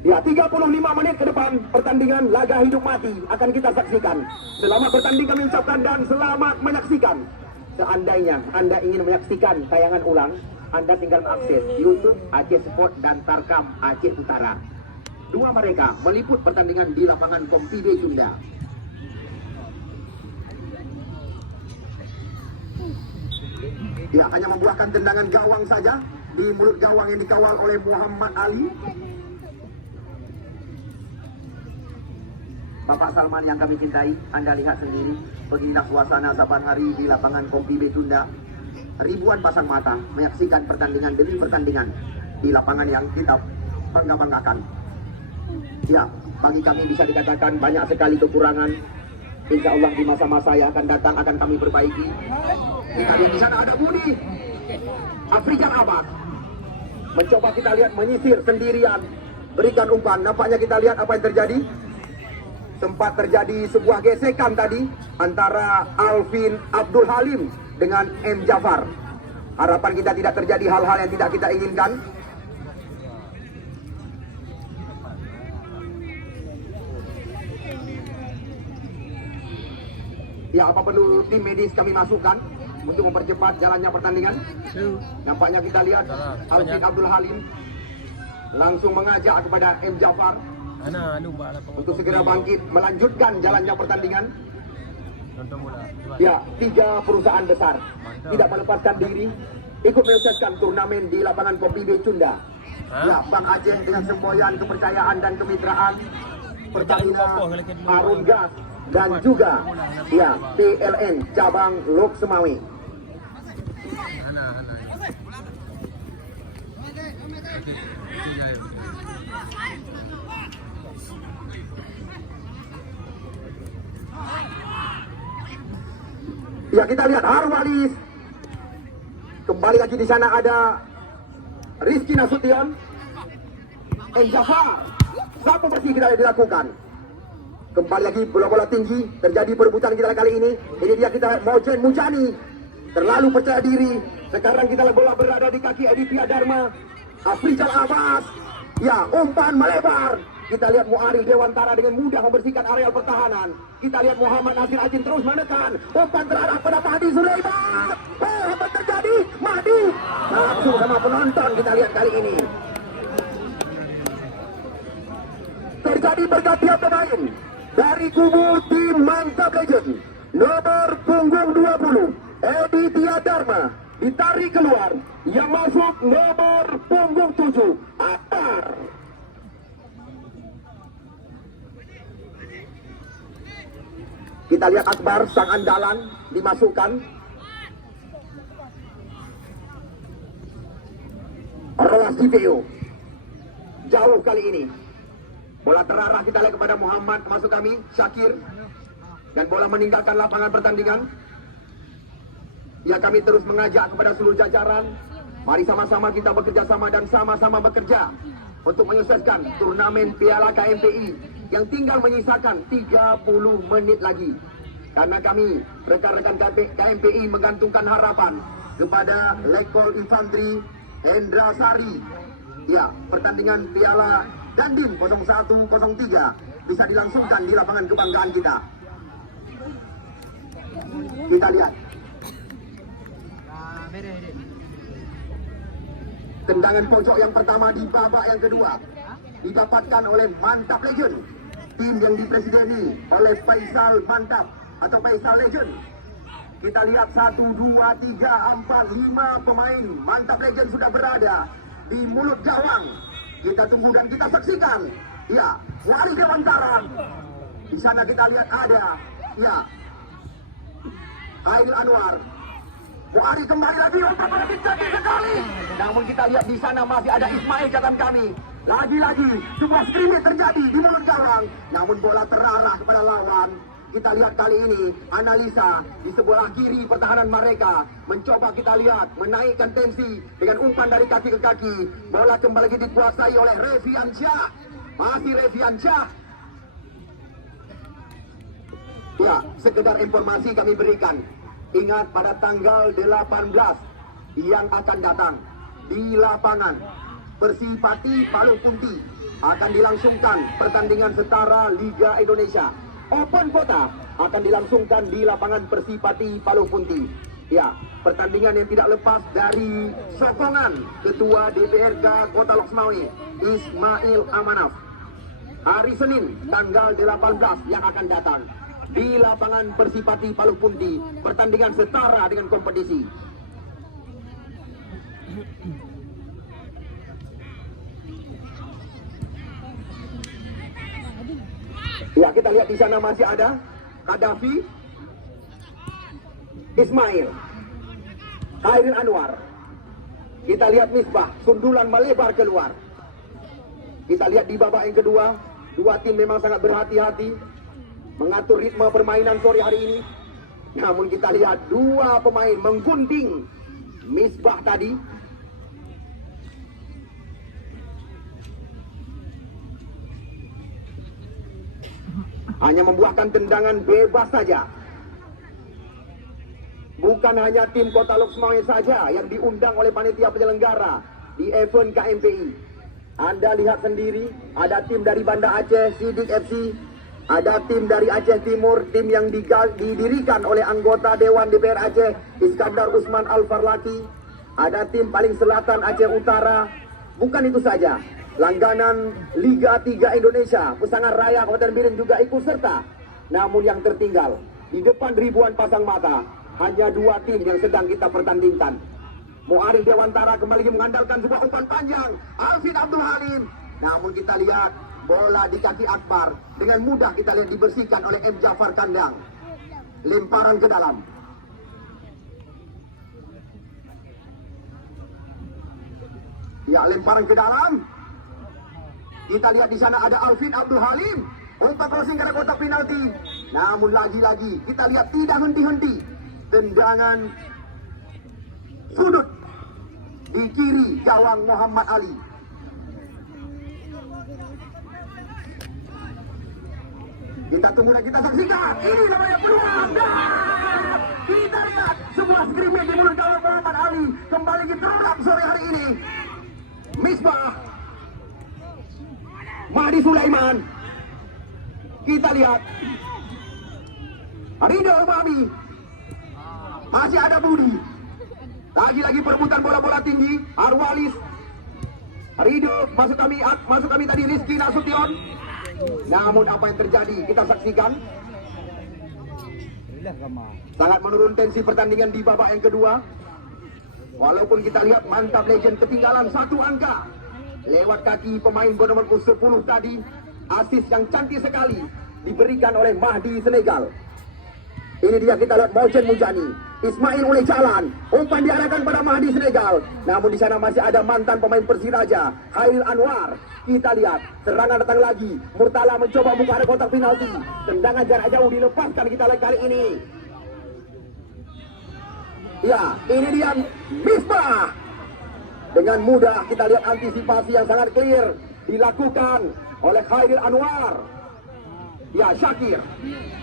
Ya, 35 menit ke depan pertandingan laga hidup mati akan kita saksikan. Selamat bertanding kami ucapkan dan selamat menyaksikan. Seandainya Anda ingin menyaksikan tayangan ulang, Anda tinggal akses YouTube Aceh Sport dan Tarkam Aceh Utara. Dua mereka meliput pertandingan di lapangan Kompide Junda. Ya, hanya membuahkan tendangan gawang saja di mulut gawang yang dikawal oleh Muhammad Ali. Bapak Salman yang kami cintai, Anda lihat sendiri beginilah suasana saban hari di lapangan Kompide Junda. Ribuan pasang mata menyaksikan pertandingan demi pertandingan di lapangan yang kita bangga-banggakan. Ya, bagi kami bisa dikatakan banyak sekali kekurangan. Insya Allah di masa-masa yang akan datang akan kami perbaiki. Kita lihat di sana ada Budi Afrikan Abbas. Mencoba kita lihat menyisir sendirian, berikan umpan. Nampaknya kita lihat apa yang terjadi. Sempat terjadi sebuah gesekan tadi antara Alvin Abdul Halim dengan M. Jafar. Harapan kita tidak terjadi hal-hal yang tidak kita inginkan. Ya, apa perlu tim medis kami masukkan untuk mempercepat jalannya pertandingan? Nampaknya kita lihat Alvin Abdul Halim langsung mengajak kepada M. Jafar untuk segera bangkit melanjutkan jalannya pertandingan. Ya, 3 perusahaan besar tidak melepaskan diri, ikut menyukseskan turnamen di lapangan Kompide Junda. Ya, Bang Aceh dengan semboyan kepercayaan dan kemitraan, Pertamina, Harun Gas, dan juga ya PLN cabang Lok Sumawe. Ya, kita lihat Harwalis. Kembali lagi di sana ada Rizky Nasution, Jafar. Satu bersih kita dilakukan. Kembali lagi bola-bola tinggi, terjadi perebutan kita kali ini. Ini dia kita Mojen Mujani, terlalu percaya diri. Sekarang kita bola berada di kaki Aditya Dharma, Afrijal Abbas. Ya, umpan melebar. Kita lihat Muari Dewantara dengan mudah membersihkan areal pertahanan. Kita lihat Muhammad Nasir Ajin terus menekan. Umpan terarah pada Mahdi Sulaiman. Oh, apa terjadi? Mahdi langsung sama penonton kita lihat kali ini. Terjadi pergantian pemain dari kubu tim Mantap Legend. Nomor punggung 20 Aditya Dharma ditarik keluar. Yang masuk nomor punggung 7 Akbar. Kita lihat Akbar sang andalan dimasukkan. Rolas Civeo jauh kali ini. Bola terarah kita lihat kepada Muhammad, masuk kami Syakir, dan bola meninggalkan lapangan pertandingan. Ya, kami terus mengajak kepada seluruh jajaran, mari sama-sama kita bekerja sama dan sama-sama bekerja untuk menyukseskan turnamen Piala KMPI yang tinggal menyisakan 30 menit lagi. Karena kami, rekan-rekan KMPI menggantungkan harapan kepada Letkol Infantri Hendra Sari. Ya, pertandingan Piala Dandim 0103 bisa dilangsungkan di lapangan kebanggaan kita. Kita lihat tendangan pojok yang pertama di babak yang kedua didapatkan oleh Mantap Legend, tim yang dipresideni oleh Faisal Mantap atau Faisal Legend. Kita lihat 1, 2, 3, 4, 5 pemain Mantap Legend sudah berada di mulut gawang. Kita tunggu dan kita saksikan. Ya, Wari Dewantara. Di sana kita lihat ada ya Aidil Anwar. Muari kembali lagi, umpan lebih cantik sekali. Namun kita lihat di sana masih ada Ismail catatan kami. Lagi-lagi sebuah skrimmage terjadi di mulut gawang. Namun bola terarah kepada lawan. Kita lihat kali ini analisa di sebelah kiri pertahanan mereka mencoba kita lihat menaikkan tensi dengan umpan dari kaki ke kaki. Bola kembali lagi dikuasai oleh Revian Syah. Masih Revian Syah. Ya, sekedar informasi kami berikan. Ingat pada tanggal 18 yang akan datang di lapangan Persipati Palu Punti akan dilangsungkan pertandingan setara Liga Indonesia. Open kota akan dilangsungkan di lapangan Persipati Palu Punti. Ya, pertandingan yang tidak lepas dari sokongan Ketua DPRD Kota Lok Sumawe, Ismail Amanaf. Hari Senin tanggal 18 yang akan datang di lapangan Persipati Palu Punti, pertandingan setara dengan kompetisi. Ya, kita lihat di sana masih ada Kadafi, Ismail, Khairin Anwar. Kita lihat Misbah, sundulan melebar keluar. Kita lihat di babak yang kedua, dua tim memang sangat berhati-hati mengatur ritme permainan sore hari ini. Namun kita lihat dua pemain menggunting Misbah tadi. Hanya membuahkan tendangan bebas saja. Bukan hanya tim Kota Lok Sumawe saja yang diundang oleh panitia penyelenggara di event KMPI. Anda lihat sendiri, ada tim dari Banda Aceh, Sidik FC, ada tim dari Aceh Timur, tim yang didirikan oleh anggota Dewan DPR Aceh, Iskandar Usman Al-Farlaki, ada tim paling selatan Aceh Utara. Bukan itu saja, langganan Liga 3 Indonesia, Pesangar Raya Kabupaten Biren juga ikut serta. Namun yang tertinggal, di depan ribuan pasang mata, hanya dua tim yang sedang kita pertandingkan. Muarif Dewantara kembali mengandalkan sebuah umpan panjang, Alvin Abdul Halim. Namun kita lihat bola di kaki Akbar, dengan mudah kita lihat dibersihkan oleh M. Jafar Kandang. Lemparan ke dalam. Ya, lemparan ke dalam. Kita lihat di sana ada Alvin Abdul Halim. Umpan crossing ke kotak penalti. Namun lagi-lagi kita lihat tidak henti-henti. Tendangan sudut di kiri gawang Muhammad Ali. Kita tunggu dan kita saksikan. Ini namanya peluang. Kita lihat sebuah scrimmage di mulut gawang Muhammad Ali. Kembali diterolak sore hari ini. Misbah, Mahdi Sulaiman. Kita lihat Ridho Umami. Masih ada Budi. Lagi-lagi perebutan bola-bola tinggi. Arwalis, Ridho, masuk kami tadi Rizky Nasution. Namun apa yang terjadi kita saksikan. Sangat menurun tensi pertandingan di babak yang kedua. Walaupun kita lihat Mantap Legend ketinggalan satu angka lewat kaki pemain bernomor 10 tadi. Asis yang cantik sekali diberikan oleh Mahdi Senegal. Ini dia, kita lihat Mojen Mujani, Ismail Ule Jalan, umpan diarahkan pada Mahdi Senegal. Namun di sana masih ada mantan pemain Persiraja, Khairil Anwar. Kita lihat serangan datang lagi. Murtala mencoba buka ada kotak penalti. Tendangan jarak jauh dilepaskan kita lihat kali ini. Ya, ini dia Misbah. Dengan mudah kita lihat antisipasi yang sangat clear dilakukan oleh Khairil Anwar. Ya, Syakir,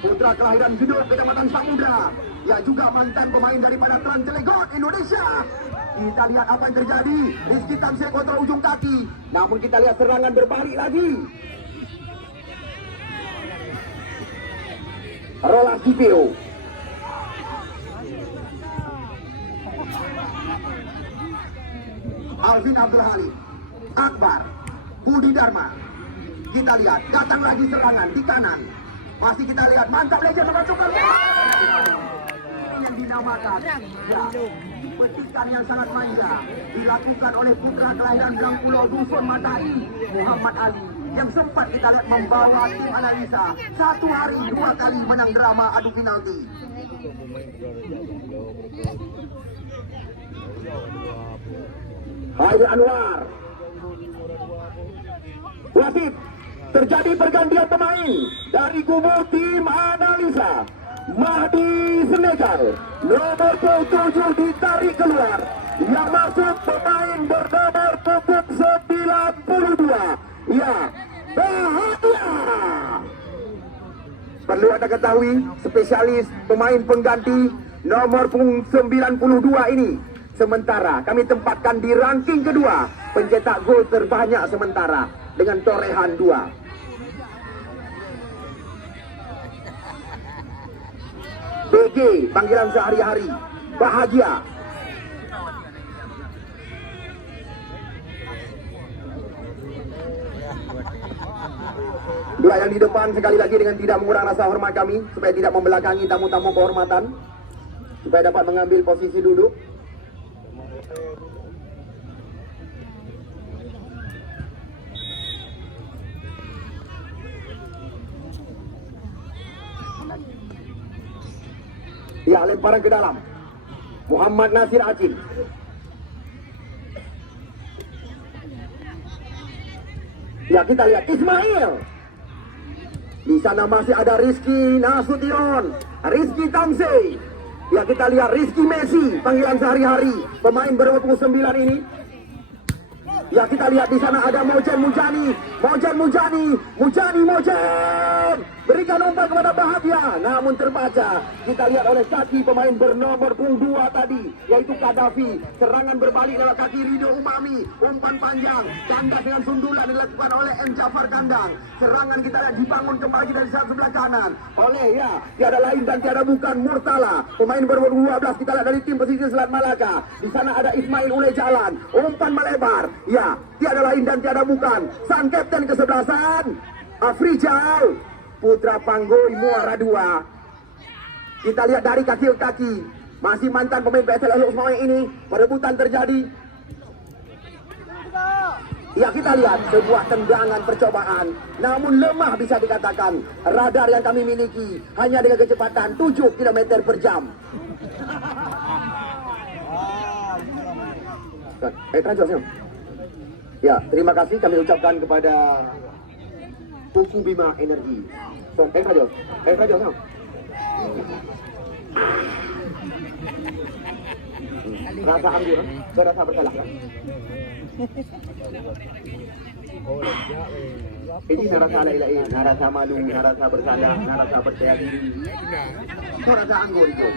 putra kelahiran Gedung, Kecamatan Samudra. Ya, juga mantan pemain daripada Trans Cilegon Indonesia. Kita lihat apa yang terjadi. Rizky Tamsek kontrol ujung kaki. Namun kita lihat serangan berbalik lagi. Rolas Dipio. Alvin Abdul Halim, Akbar, Budi Dharma. Kita lihat datang lagi serangan di kanan. Masih kita lihat Mantap Legend memasukkan yang dinamakan ya, petikan yang sangat manja dilakukan oleh putra kelahiran Gang Pulau Dusun Matahari, Muhammad Ali, yang sempat kita lihat membawa tim analisa 1 hari 2 kali menang drama adu penalti. Khairil Anwar, wasit terjadi pergantian pemain dari kubu tim analisa. Mahdi Senegal nomor 7 ditarik keluar, yang masuk pemain bernomor punggung 92, ya, Bahagia. Perlu Anda ketahui, spesialis pemain pengganti nomor punggung 92 ini sementara kami tempatkan di ranking kedua pencetak gol terbanyak sementara dengan torehan 2. BG, panggilan sehari-hari, Bahagia. Dua yang di depan sekali lagi dengan tidak mengurang rasa hormat kami, supaya tidak membelakangi tamu-tamu kehormatan, supaya dapat mengambil posisi duduk. Ya, lemparan ke dalam. Muhammad Nasir Acin. Ya, kita lihat Ismail. Di sana masih ada Rizky Nasution, Rizky Tamsey. Ya, kita lihat Rizky Messi, panggilan sehari-hari, pemain berumur 9 ini. Ya, kita lihat di sana ada Mojen Mujani, Mojen. Berikan umpan kepada Bahagia, namun terbaca. Kita lihat oleh kaki pemain bernomor punggung 2 tadi, yaitu Kadafi. Serangan berbalik lewat kaki Rido Umami, umpan panjang, kandas dengan sundulan dilakukan oleh M. Jafar Kandang. Serangan kita lihat dibangun kembali dari sebelah kanan oleh, ya, tiada lain dan tiada bukan Murtala, pemain berumur 12. Kita lihat dari tim pesisir Selat Malaka. Di sana ada Ismail Ule Jalan, umpan melebar. Ya, tiada lain dan tiada bukan sang kapten kesebelasan, Afrijal Putra Panggoy Muara 2. Kita lihat dari kaki ke kaki, masih mantan pemain PSL Elok Semarang ini, perebutan terjadi. Ya, kita lihat sebuah tendangan percobaan, namun lemah bisa dikatakan. Radar yang kami miliki hanya dengan kecepatan 7 km per jam. Ya, terima kasih kami ucapkan kepada Tuku Bima Energi. So, Rajos, no? Rasa anggur, berasa bersalah kan? Ini narasa lain, narasa malu, narasa bersalah, narasa percaya diri. Itu rasa anggur itu.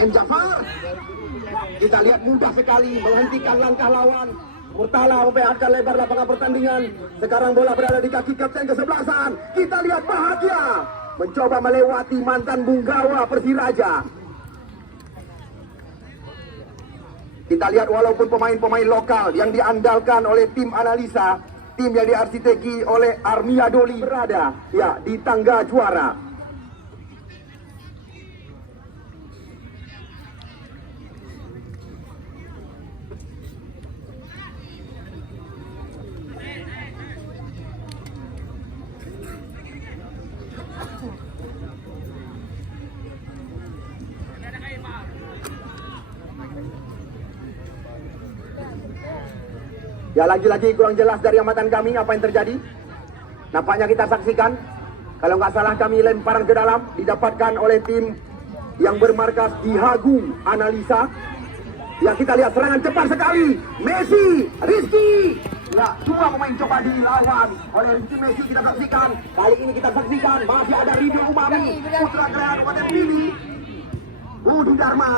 M. Jafar, kita lihat mudah sekali menghentikan langkah lawan. Murtala memperlihatkan lebar lapangan pertandingan. Sekarang bola berada di kaki kapten kesebelasan. Kita lihat Bahagia mencoba melewati mantan Bunggawa Persiraja. Kita lihat walaupun pemain-pemain lokal yang diandalkan oleh tim analisa, tim yang diarsiteki oleh Armia Doli berada, ya, di tangga juara. Ya, lagi-lagi kurang jelas dari amatan kami apa yang terjadi. Nampaknya kita saksikan, kalau nggak salah kami lemparan ke dalam didapatkan oleh tim yang bermarkas di Hagu Analisa. Ya, kita lihat serangan cepat sekali, Messi, Rizky. Ya, dua pemain coba dilawan oleh Rizky Messi. Kita saksikan, kali ini kita saksikan masih ada Rido Umami, putra kelahiran Kabupaten Pidi, Budi Dharma,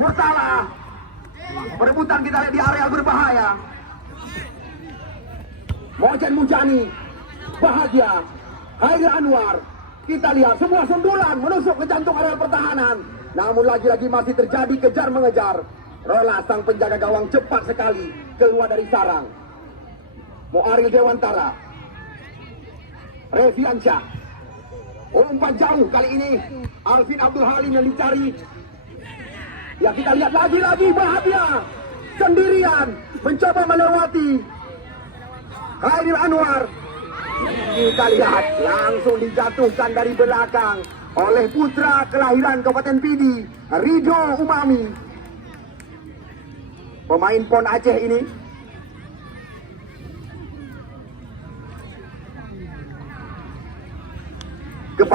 Murtala. Perebutan kita lihat di area berbahaya. Mojen Mujani, Bahagia, Hairil Anwar. Kita lihat semua sundulan menusuk ke jantung area pertahanan. Namun lagi-lagi masih terjadi kejar mengejar. Rola sang penjaga gawang cepat sekali keluar dari sarang. Muaril Dewantara, Reviansyah, umpan jauh kali ini Alvin Abdul Halim yang dicari. Ya, kita lihat lagi-lagi Bahagia sendirian mencoba melewati Hairil Anwar. Kita lihat langsung dijatuhkan dari belakang oleh putra kelahiran Kabupaten Pidi, Rido Umami, pemain PON Aceh ini.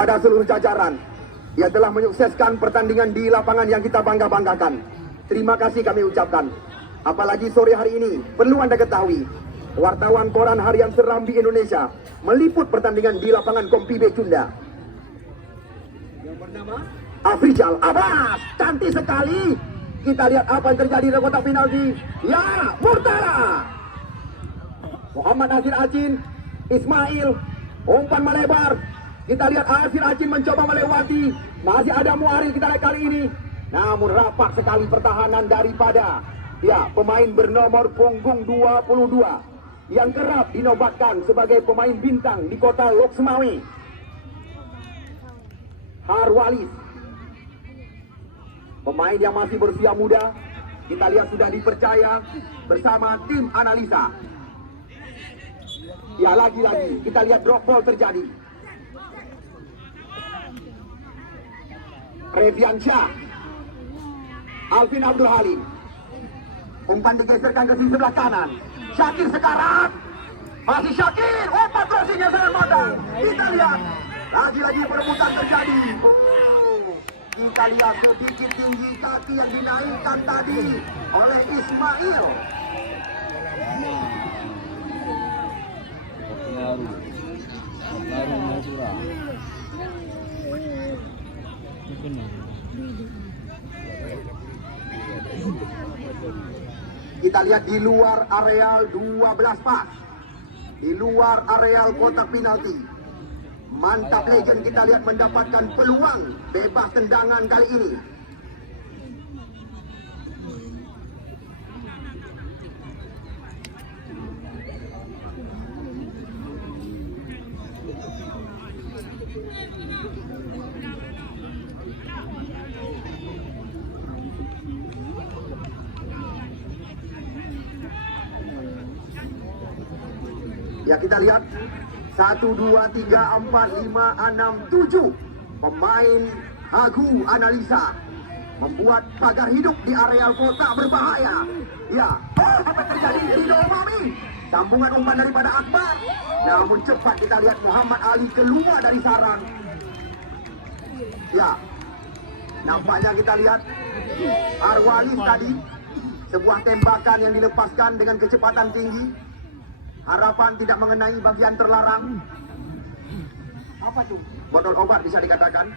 kepada seluruh jajaran yang telah menyukseskan pertandingan di lapangan yang kita bangga-banggakan. Terima kasih kami ucapkan. Apalagi sore hari ini, perlu Anda ketahui, wartawan koran harian Serambi Indonesia meliput pertandingan di lapangan Kompi Becunda. Yang bernama Afrizal Abbas, cantik sekali. Kita lihat apa yang terjadi di kotak penalti. Ya, Murtala. Muhammad Nasir Acin, Ismail, umpan melebar. Kita lihat Nasir Acin mencoba melewati. Masih ada Muaril kita lihat kali ini. Namun rapat sekali pertahanan daripada pemain bernomor punggung 22 yang kerap dinobatkan sebagai pemain bintang di kota Loksmawe. Harwalis, pemain yang masih berusia muda, kita lihat sudah dipercaya bersama tim analisa. Ya, lagi-lagi kita lihat drop ball terjadi. Revian Syah, Alvin Abdul Halim, umpan digeserkan ke sisi sebelah kanan. Syakir sekarang, masih Syakir, umpan crossingnya sangat matang. Kita lihat lagi-lagi perebutan terjadi. Kita lihat sedikit tinggi kaki yang dinaikkan tadi oleh Ismail. Kita lihat di luar areal 12 pas, di luar areal kotak penalti. Mantap Legend kita lihat mendapatkan peluang bebas tendangan kali ini. Ya, kita lihat 1, 2, 3, 4, 5, 6, 7 pemain Hagu analisa membuat pagar hidup di areal kota berbahaya. Ya, apa terjadi di Mami? Sambungan umpan daripada Akbar. Namun cepat kita lihat Muhammad Ali keluar dari sarang. Ya, nampaknya kita lihat Arwalis tadi, sebuah tembakan yang dilepaskan dengan kecepatan tinggi. Harapan tidak mengenai bagian terlarang. Apa tuh? Botol obat bisa dikatakan.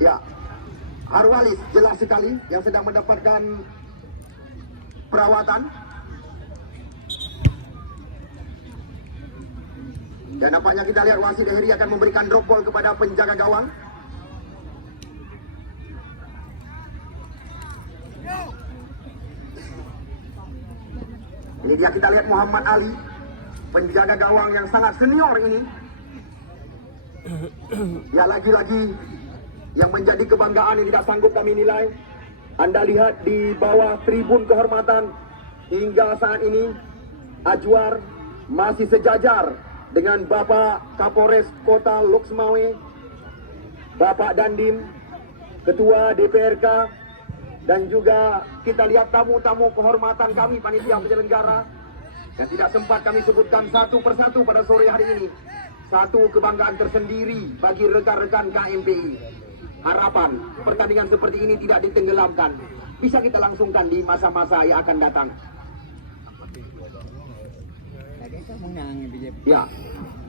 Ya, Arwalis jelas sekali yang sedang mendapatkan perawatan. Dan nampaknya kita lihat wasit Heri akan memberikan drop ball kepada penjaga gawang. Ini dia kita lihat Muhammad Ali, penjaga gawang yang sangat senior ini. Ya, lagi-lagi yang menjadi kebanggaan yang tidak sanggup kami nilai. Anda lihat di bawah tribun kehormatan hingga saat ini Ajwar masih sejajar dengan Bapak Kapolres Kota Loksmawe, Bapak Dandim, Ketua DPRK, dan juga kita lihat tamu-tamu kehormatan kami panitia penyelenggara yang tidak sempat kami sebutkan satu persatu pada sore hari ini. Satu kebanggaan tersendiri bagi rekan-rekan KMPI. Harapan pertandingan seperti ini tidak ditenggelamkan, bisa kita langsungkan di masa-masa yang akan datang. Ya,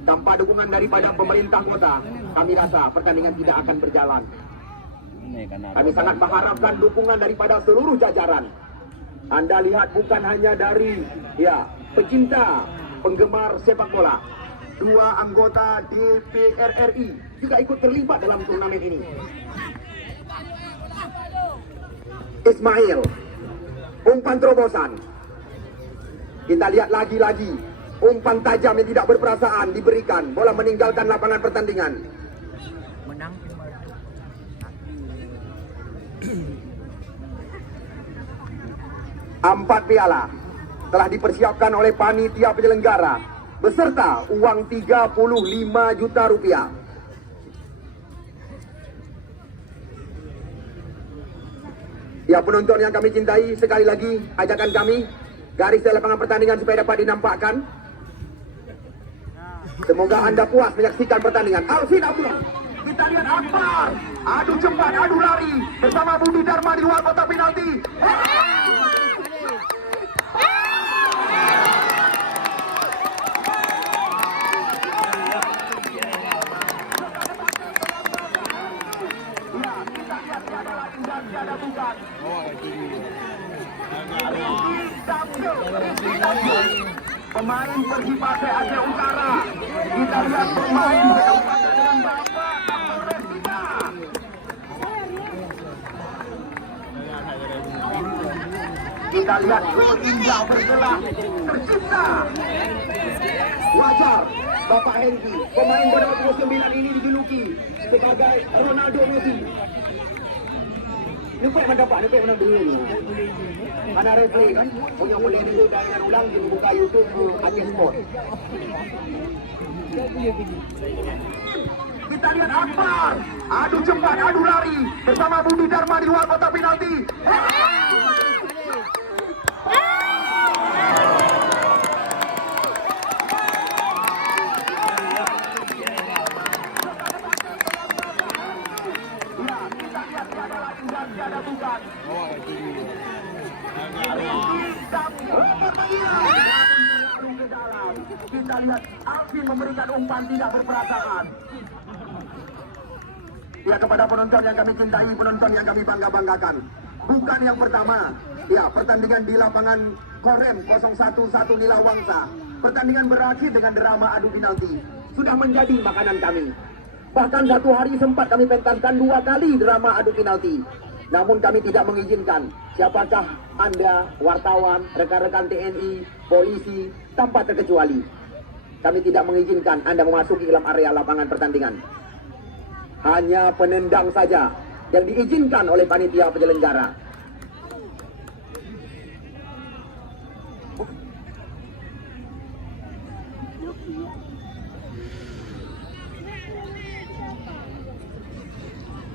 tanpa dukungan daripada pemerintah kota, kami rasa pertandingan tidak akan berjalan. Kami sangat mengharapkan dukungan daripada seluruh jajaran. Anda lihat bukan hanya dari pecinta, penggemar sepak bola. 2 anggota DPR RI juga ikut terlibat dalam turnamen ini. Ismail, umpan terobosan. Kita lihat lagi-lagi umpan tajam yang tidak berperasaan diberikan. Bola meninggalkan lapangan pertandingan. Menang. 4 piala telah dipersiapkan oleh panitia penyelenggara beserta uang 35 juta rupiah. Ya, penonton yang kami cintai, sekali lagi ajakan kami, garis dari lapangan pertandingan supaya dapat dinampakkan. Semoga Anda puas menyaksikan pertandingan. Alvin Abdullah, kita lihat Akbar, adu cepat, adu lari bersama Budi Dharma di luar kotak penalti. Pemain Persipase Aceh Utara, kita lihat pemain berkampanye dengan Bapak Kapolres kita. Kita lihat gol indah bergerak tercipta. Wajar Bapak Hengki, pemain bernomor 29 ini dijuluki sebagai Ronaldo Messi. Ini kok mendapat, ini kok menang dulu. Ada replay kan? Punya boleh dulu dari ulang di buka YouTube Aceh Sport. Kita lihat Akbar, adu cepat, adu lari bersama Budi Dharma di luar kotak penalti. Kita lihat Alvin memberikan umpan tidak berperasaan. Ya, kepada penonton yang kami cintai, penonton yang kami bangga-banggakan. Bukan yang pertama. Ya, pertandingan di lapangan Korem 011 Nila Wangsa. Pertandingan berakhir dengan drama adu penalti. Sudah menjadi makanan kami. Bahkan satu hari sempat kami pentaskan 2 kali drama adu penalti. Namun kami tidak mengizinkan. Siapakah Anda, wartawan, rekan-rekan TNI, polisi, tanpa terkecuali. Kami tidak mengizinkan Anda memasuki dalam area lapangan pertandingan. Hanya penendang saja yang diizinkan oleh panitia penyelenggara.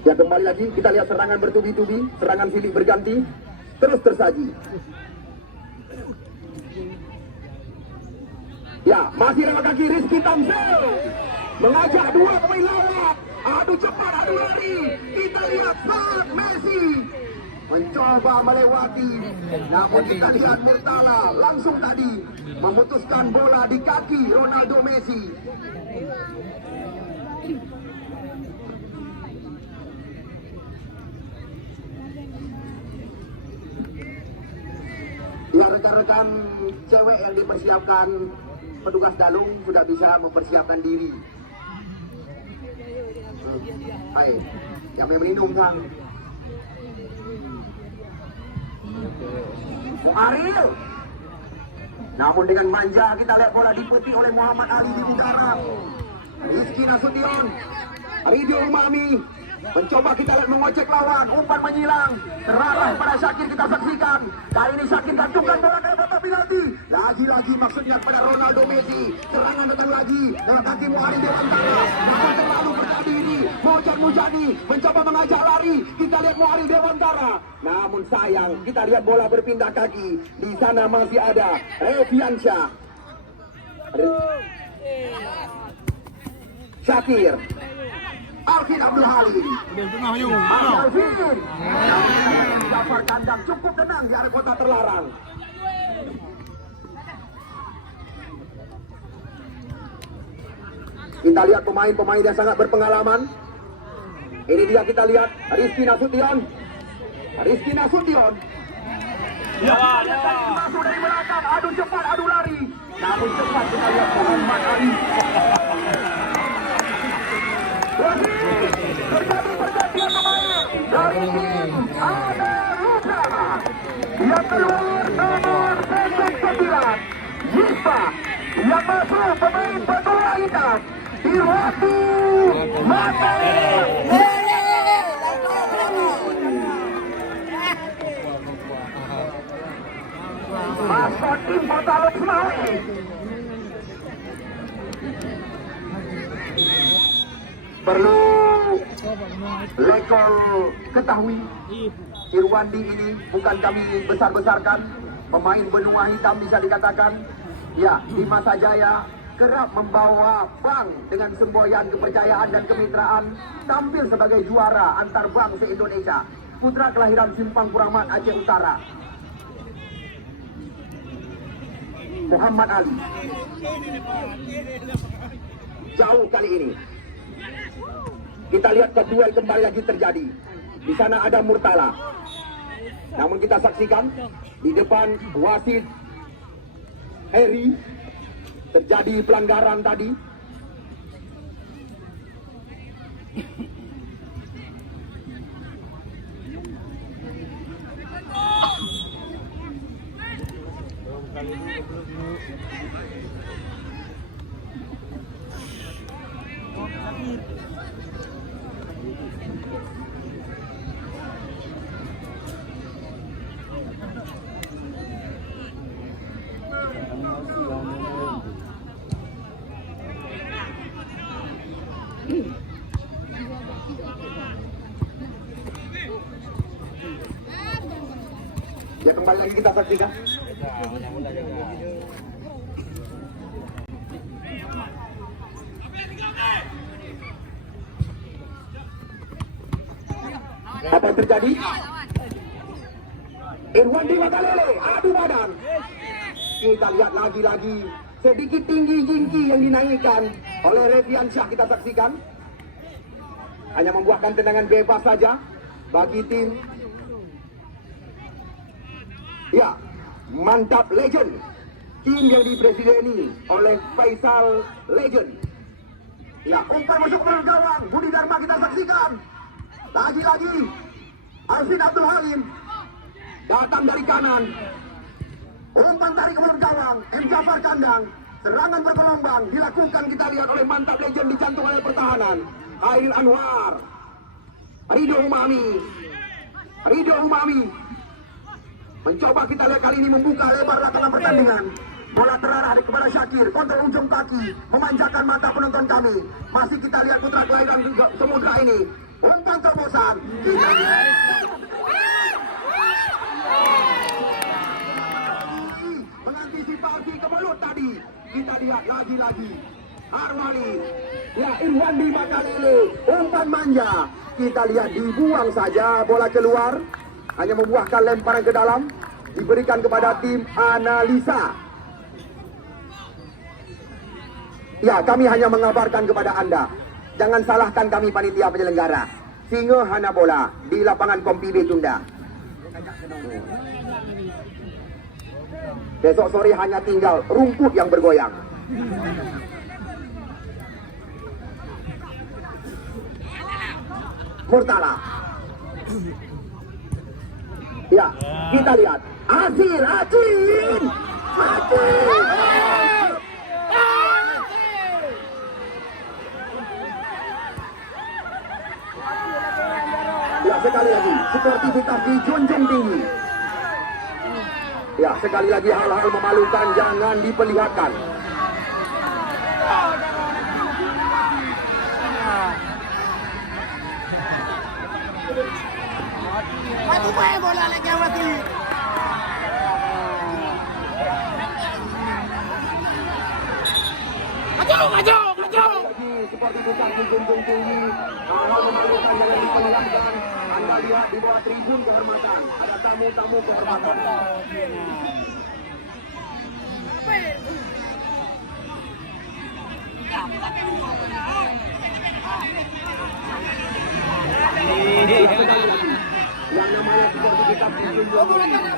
Ya, kembali lagi kita lihat serangan bertubi-tubi, serangan silih berganti, terus tersaji. Ya, masih lewat kaki Rizky Tamzil mengajak 2 pemain lawan, adu cepat, adu lari. Kita lihat saat Messi mencoba melewati, namun kita lihat Murtala langsung tadi memutuskan bola di kaki Ronaldo Messi. Ya, rekan-rekan cewek yang dipersiapkan petugas Dalung sudah bisa mempersiapkan diri. Baik, yang minum kan. Muaril. Namun dengan manja kita lihat bola dipetik oleh Muhammad Ali di udara. Rizky Nasution, Ridho Umami mencoba kita lihat mengocek lawan, umpan menyilang, terarah pada Syakir, kita saksikan. Kali ini Syakir gantungkan bola ke kotak penalti. Lagi-lagi maksudnya pada Ronaldo Messi. Serangan datang lagi dalam kaki Muharib Dewantara. Namun terlalu bertahan diri. Mojan Mujani mencoba mengajak lari. Kita lihat Muharib Dewantara. Namun sayang, kita lihat bola berpindah kaki. Di sana masih ada Reviansyah, Syakir, Alvin Abdul Halim. Alvin dapat kandang cukup tenang di area kota terlarang. Kita lihat pemain-pemain yang sangat berpengalaman. Ini dia, kita lihat Rizky Nasution. Rizky Nasution. Masuk dari belakang, adu cepat, adu lari. Namun cepat kita lihat Muhammad Ali. Terjadi pergantian pemain dari tim ada Luka. Yang keluar nomor 9 Yispa. Yang masuk pemain berbola hitam Irwati Mata. Maskot tim Portalok Semawi. Perlu lekol ketahui Irwandi ini bukan kami besar-besarkan, pemain benua hitam bisa dikatakan. Ya, di masa jaya kerap membawa bank dengan semboyan kepercayaan dan kemitraan, tampil sebagai juara antar bank se-Indonesia. Putra kelahiran Simpang Kuramat, Aceh Utara, Muhammad Ali. Jauh kali ini. Kita lihat duel kembali lagi terjadi. Di sana ada Murtala. Namun kita saksikan di depan wasit Harry terjadi pelanggaran tadi. Ya, kembali lagi kita saksikan. Apa yang terjadi? Irwandi Matalele adu badan. Kita lihat lagi-lagi sedikit tinggi jingki yang dinaikkan oleh Reviansyah. Kita saksikan hanya membuahkan tendangan bebas saja bagi tim. Ya, Mantap Legend, tim yang dipresideni oleh Faisal Legend. Ya, umpan masuk ke gawang, Budi Dharma kita saksikan. Lagi-lagi Alvin Abdul Halim datang dari kanan. Umpan tarik ke gawang, M. Jafar kandang. Serangan bergelombang dilakukan, kita lihat oleh Mantap Legend, dicantum oleh pertahanan. Khairil Anwar, Ridho Umami. Mencoba kita lihat kali ini membuka lebar lapangan pertandingan. Bola terarah kepada Syakir, kontrol ujung kaki, memanjakan mata penonton kami. Masih kita lihat putra kelahiran Samudra ini. Umpan terobosan. Mengantisipasi kebelut tadi. Kita lihat lagi-lagi. Arwani. Ya, Irwandi Matalele. Umpan manja. Kita lihat dibuang saja bola keluar. Hanya membuahkan lemparan ke dalam. Diberikan kepada tim analisa. Ya, kami hanya mengabarkan kepada Anda. Jangan salahkan kami panitia penyelenggara. Singa hana bola di lapangan Kompi B Tunda. Besok sore hanya tinggal rumput yang bergoyang. Murtala. Ya, kita lihat. Acin. Ya, sekali lagi, sportivitas dijunjung tinggi. Ya, sekali lagi hal-hal memalukan jangan diperlihatkan. Mati bola lagi mati. Maju. Sportivitas dijunjung tinggi. Hal-hal memalukan jangan diperlihatkan. Anda lihat di bawah tribun kehormatan ada tamu-tamu kehormatan. Yang namanya sportivitas dijunjung tinggi.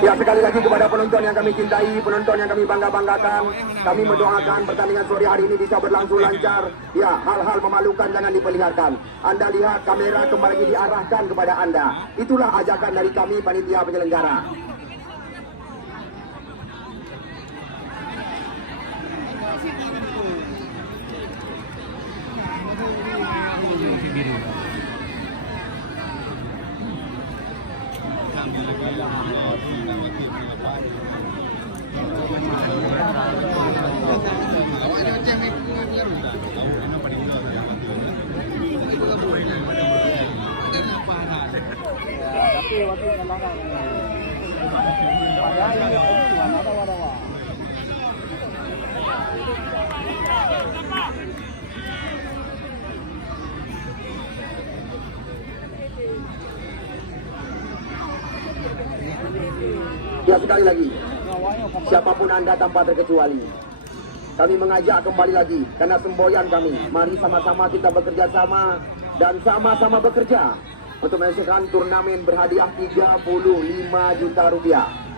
Ya, sekali lagi kepada penonton yang kami cintai, penonton yang kami bangga-banggakan, kami mendoakan pertandingan sore hari ini bisa berlangsung lancar. Ya, hal-hal memalukan jangan diperlihatkan. Anda lihat kamera kembali diarahkan kepada Anda. Itulah ajakan dari kami panitia penyelenggara. Ya, sekali lagi, siapapun Anda tanpa terkecuali, kami mengajak kembali lagi karena semboyan kami. Mari sama-sama kita bekerja sama dan sama-sama bekerja untuk menyelesaikan turnamen berhadiah 35 juta rupiah.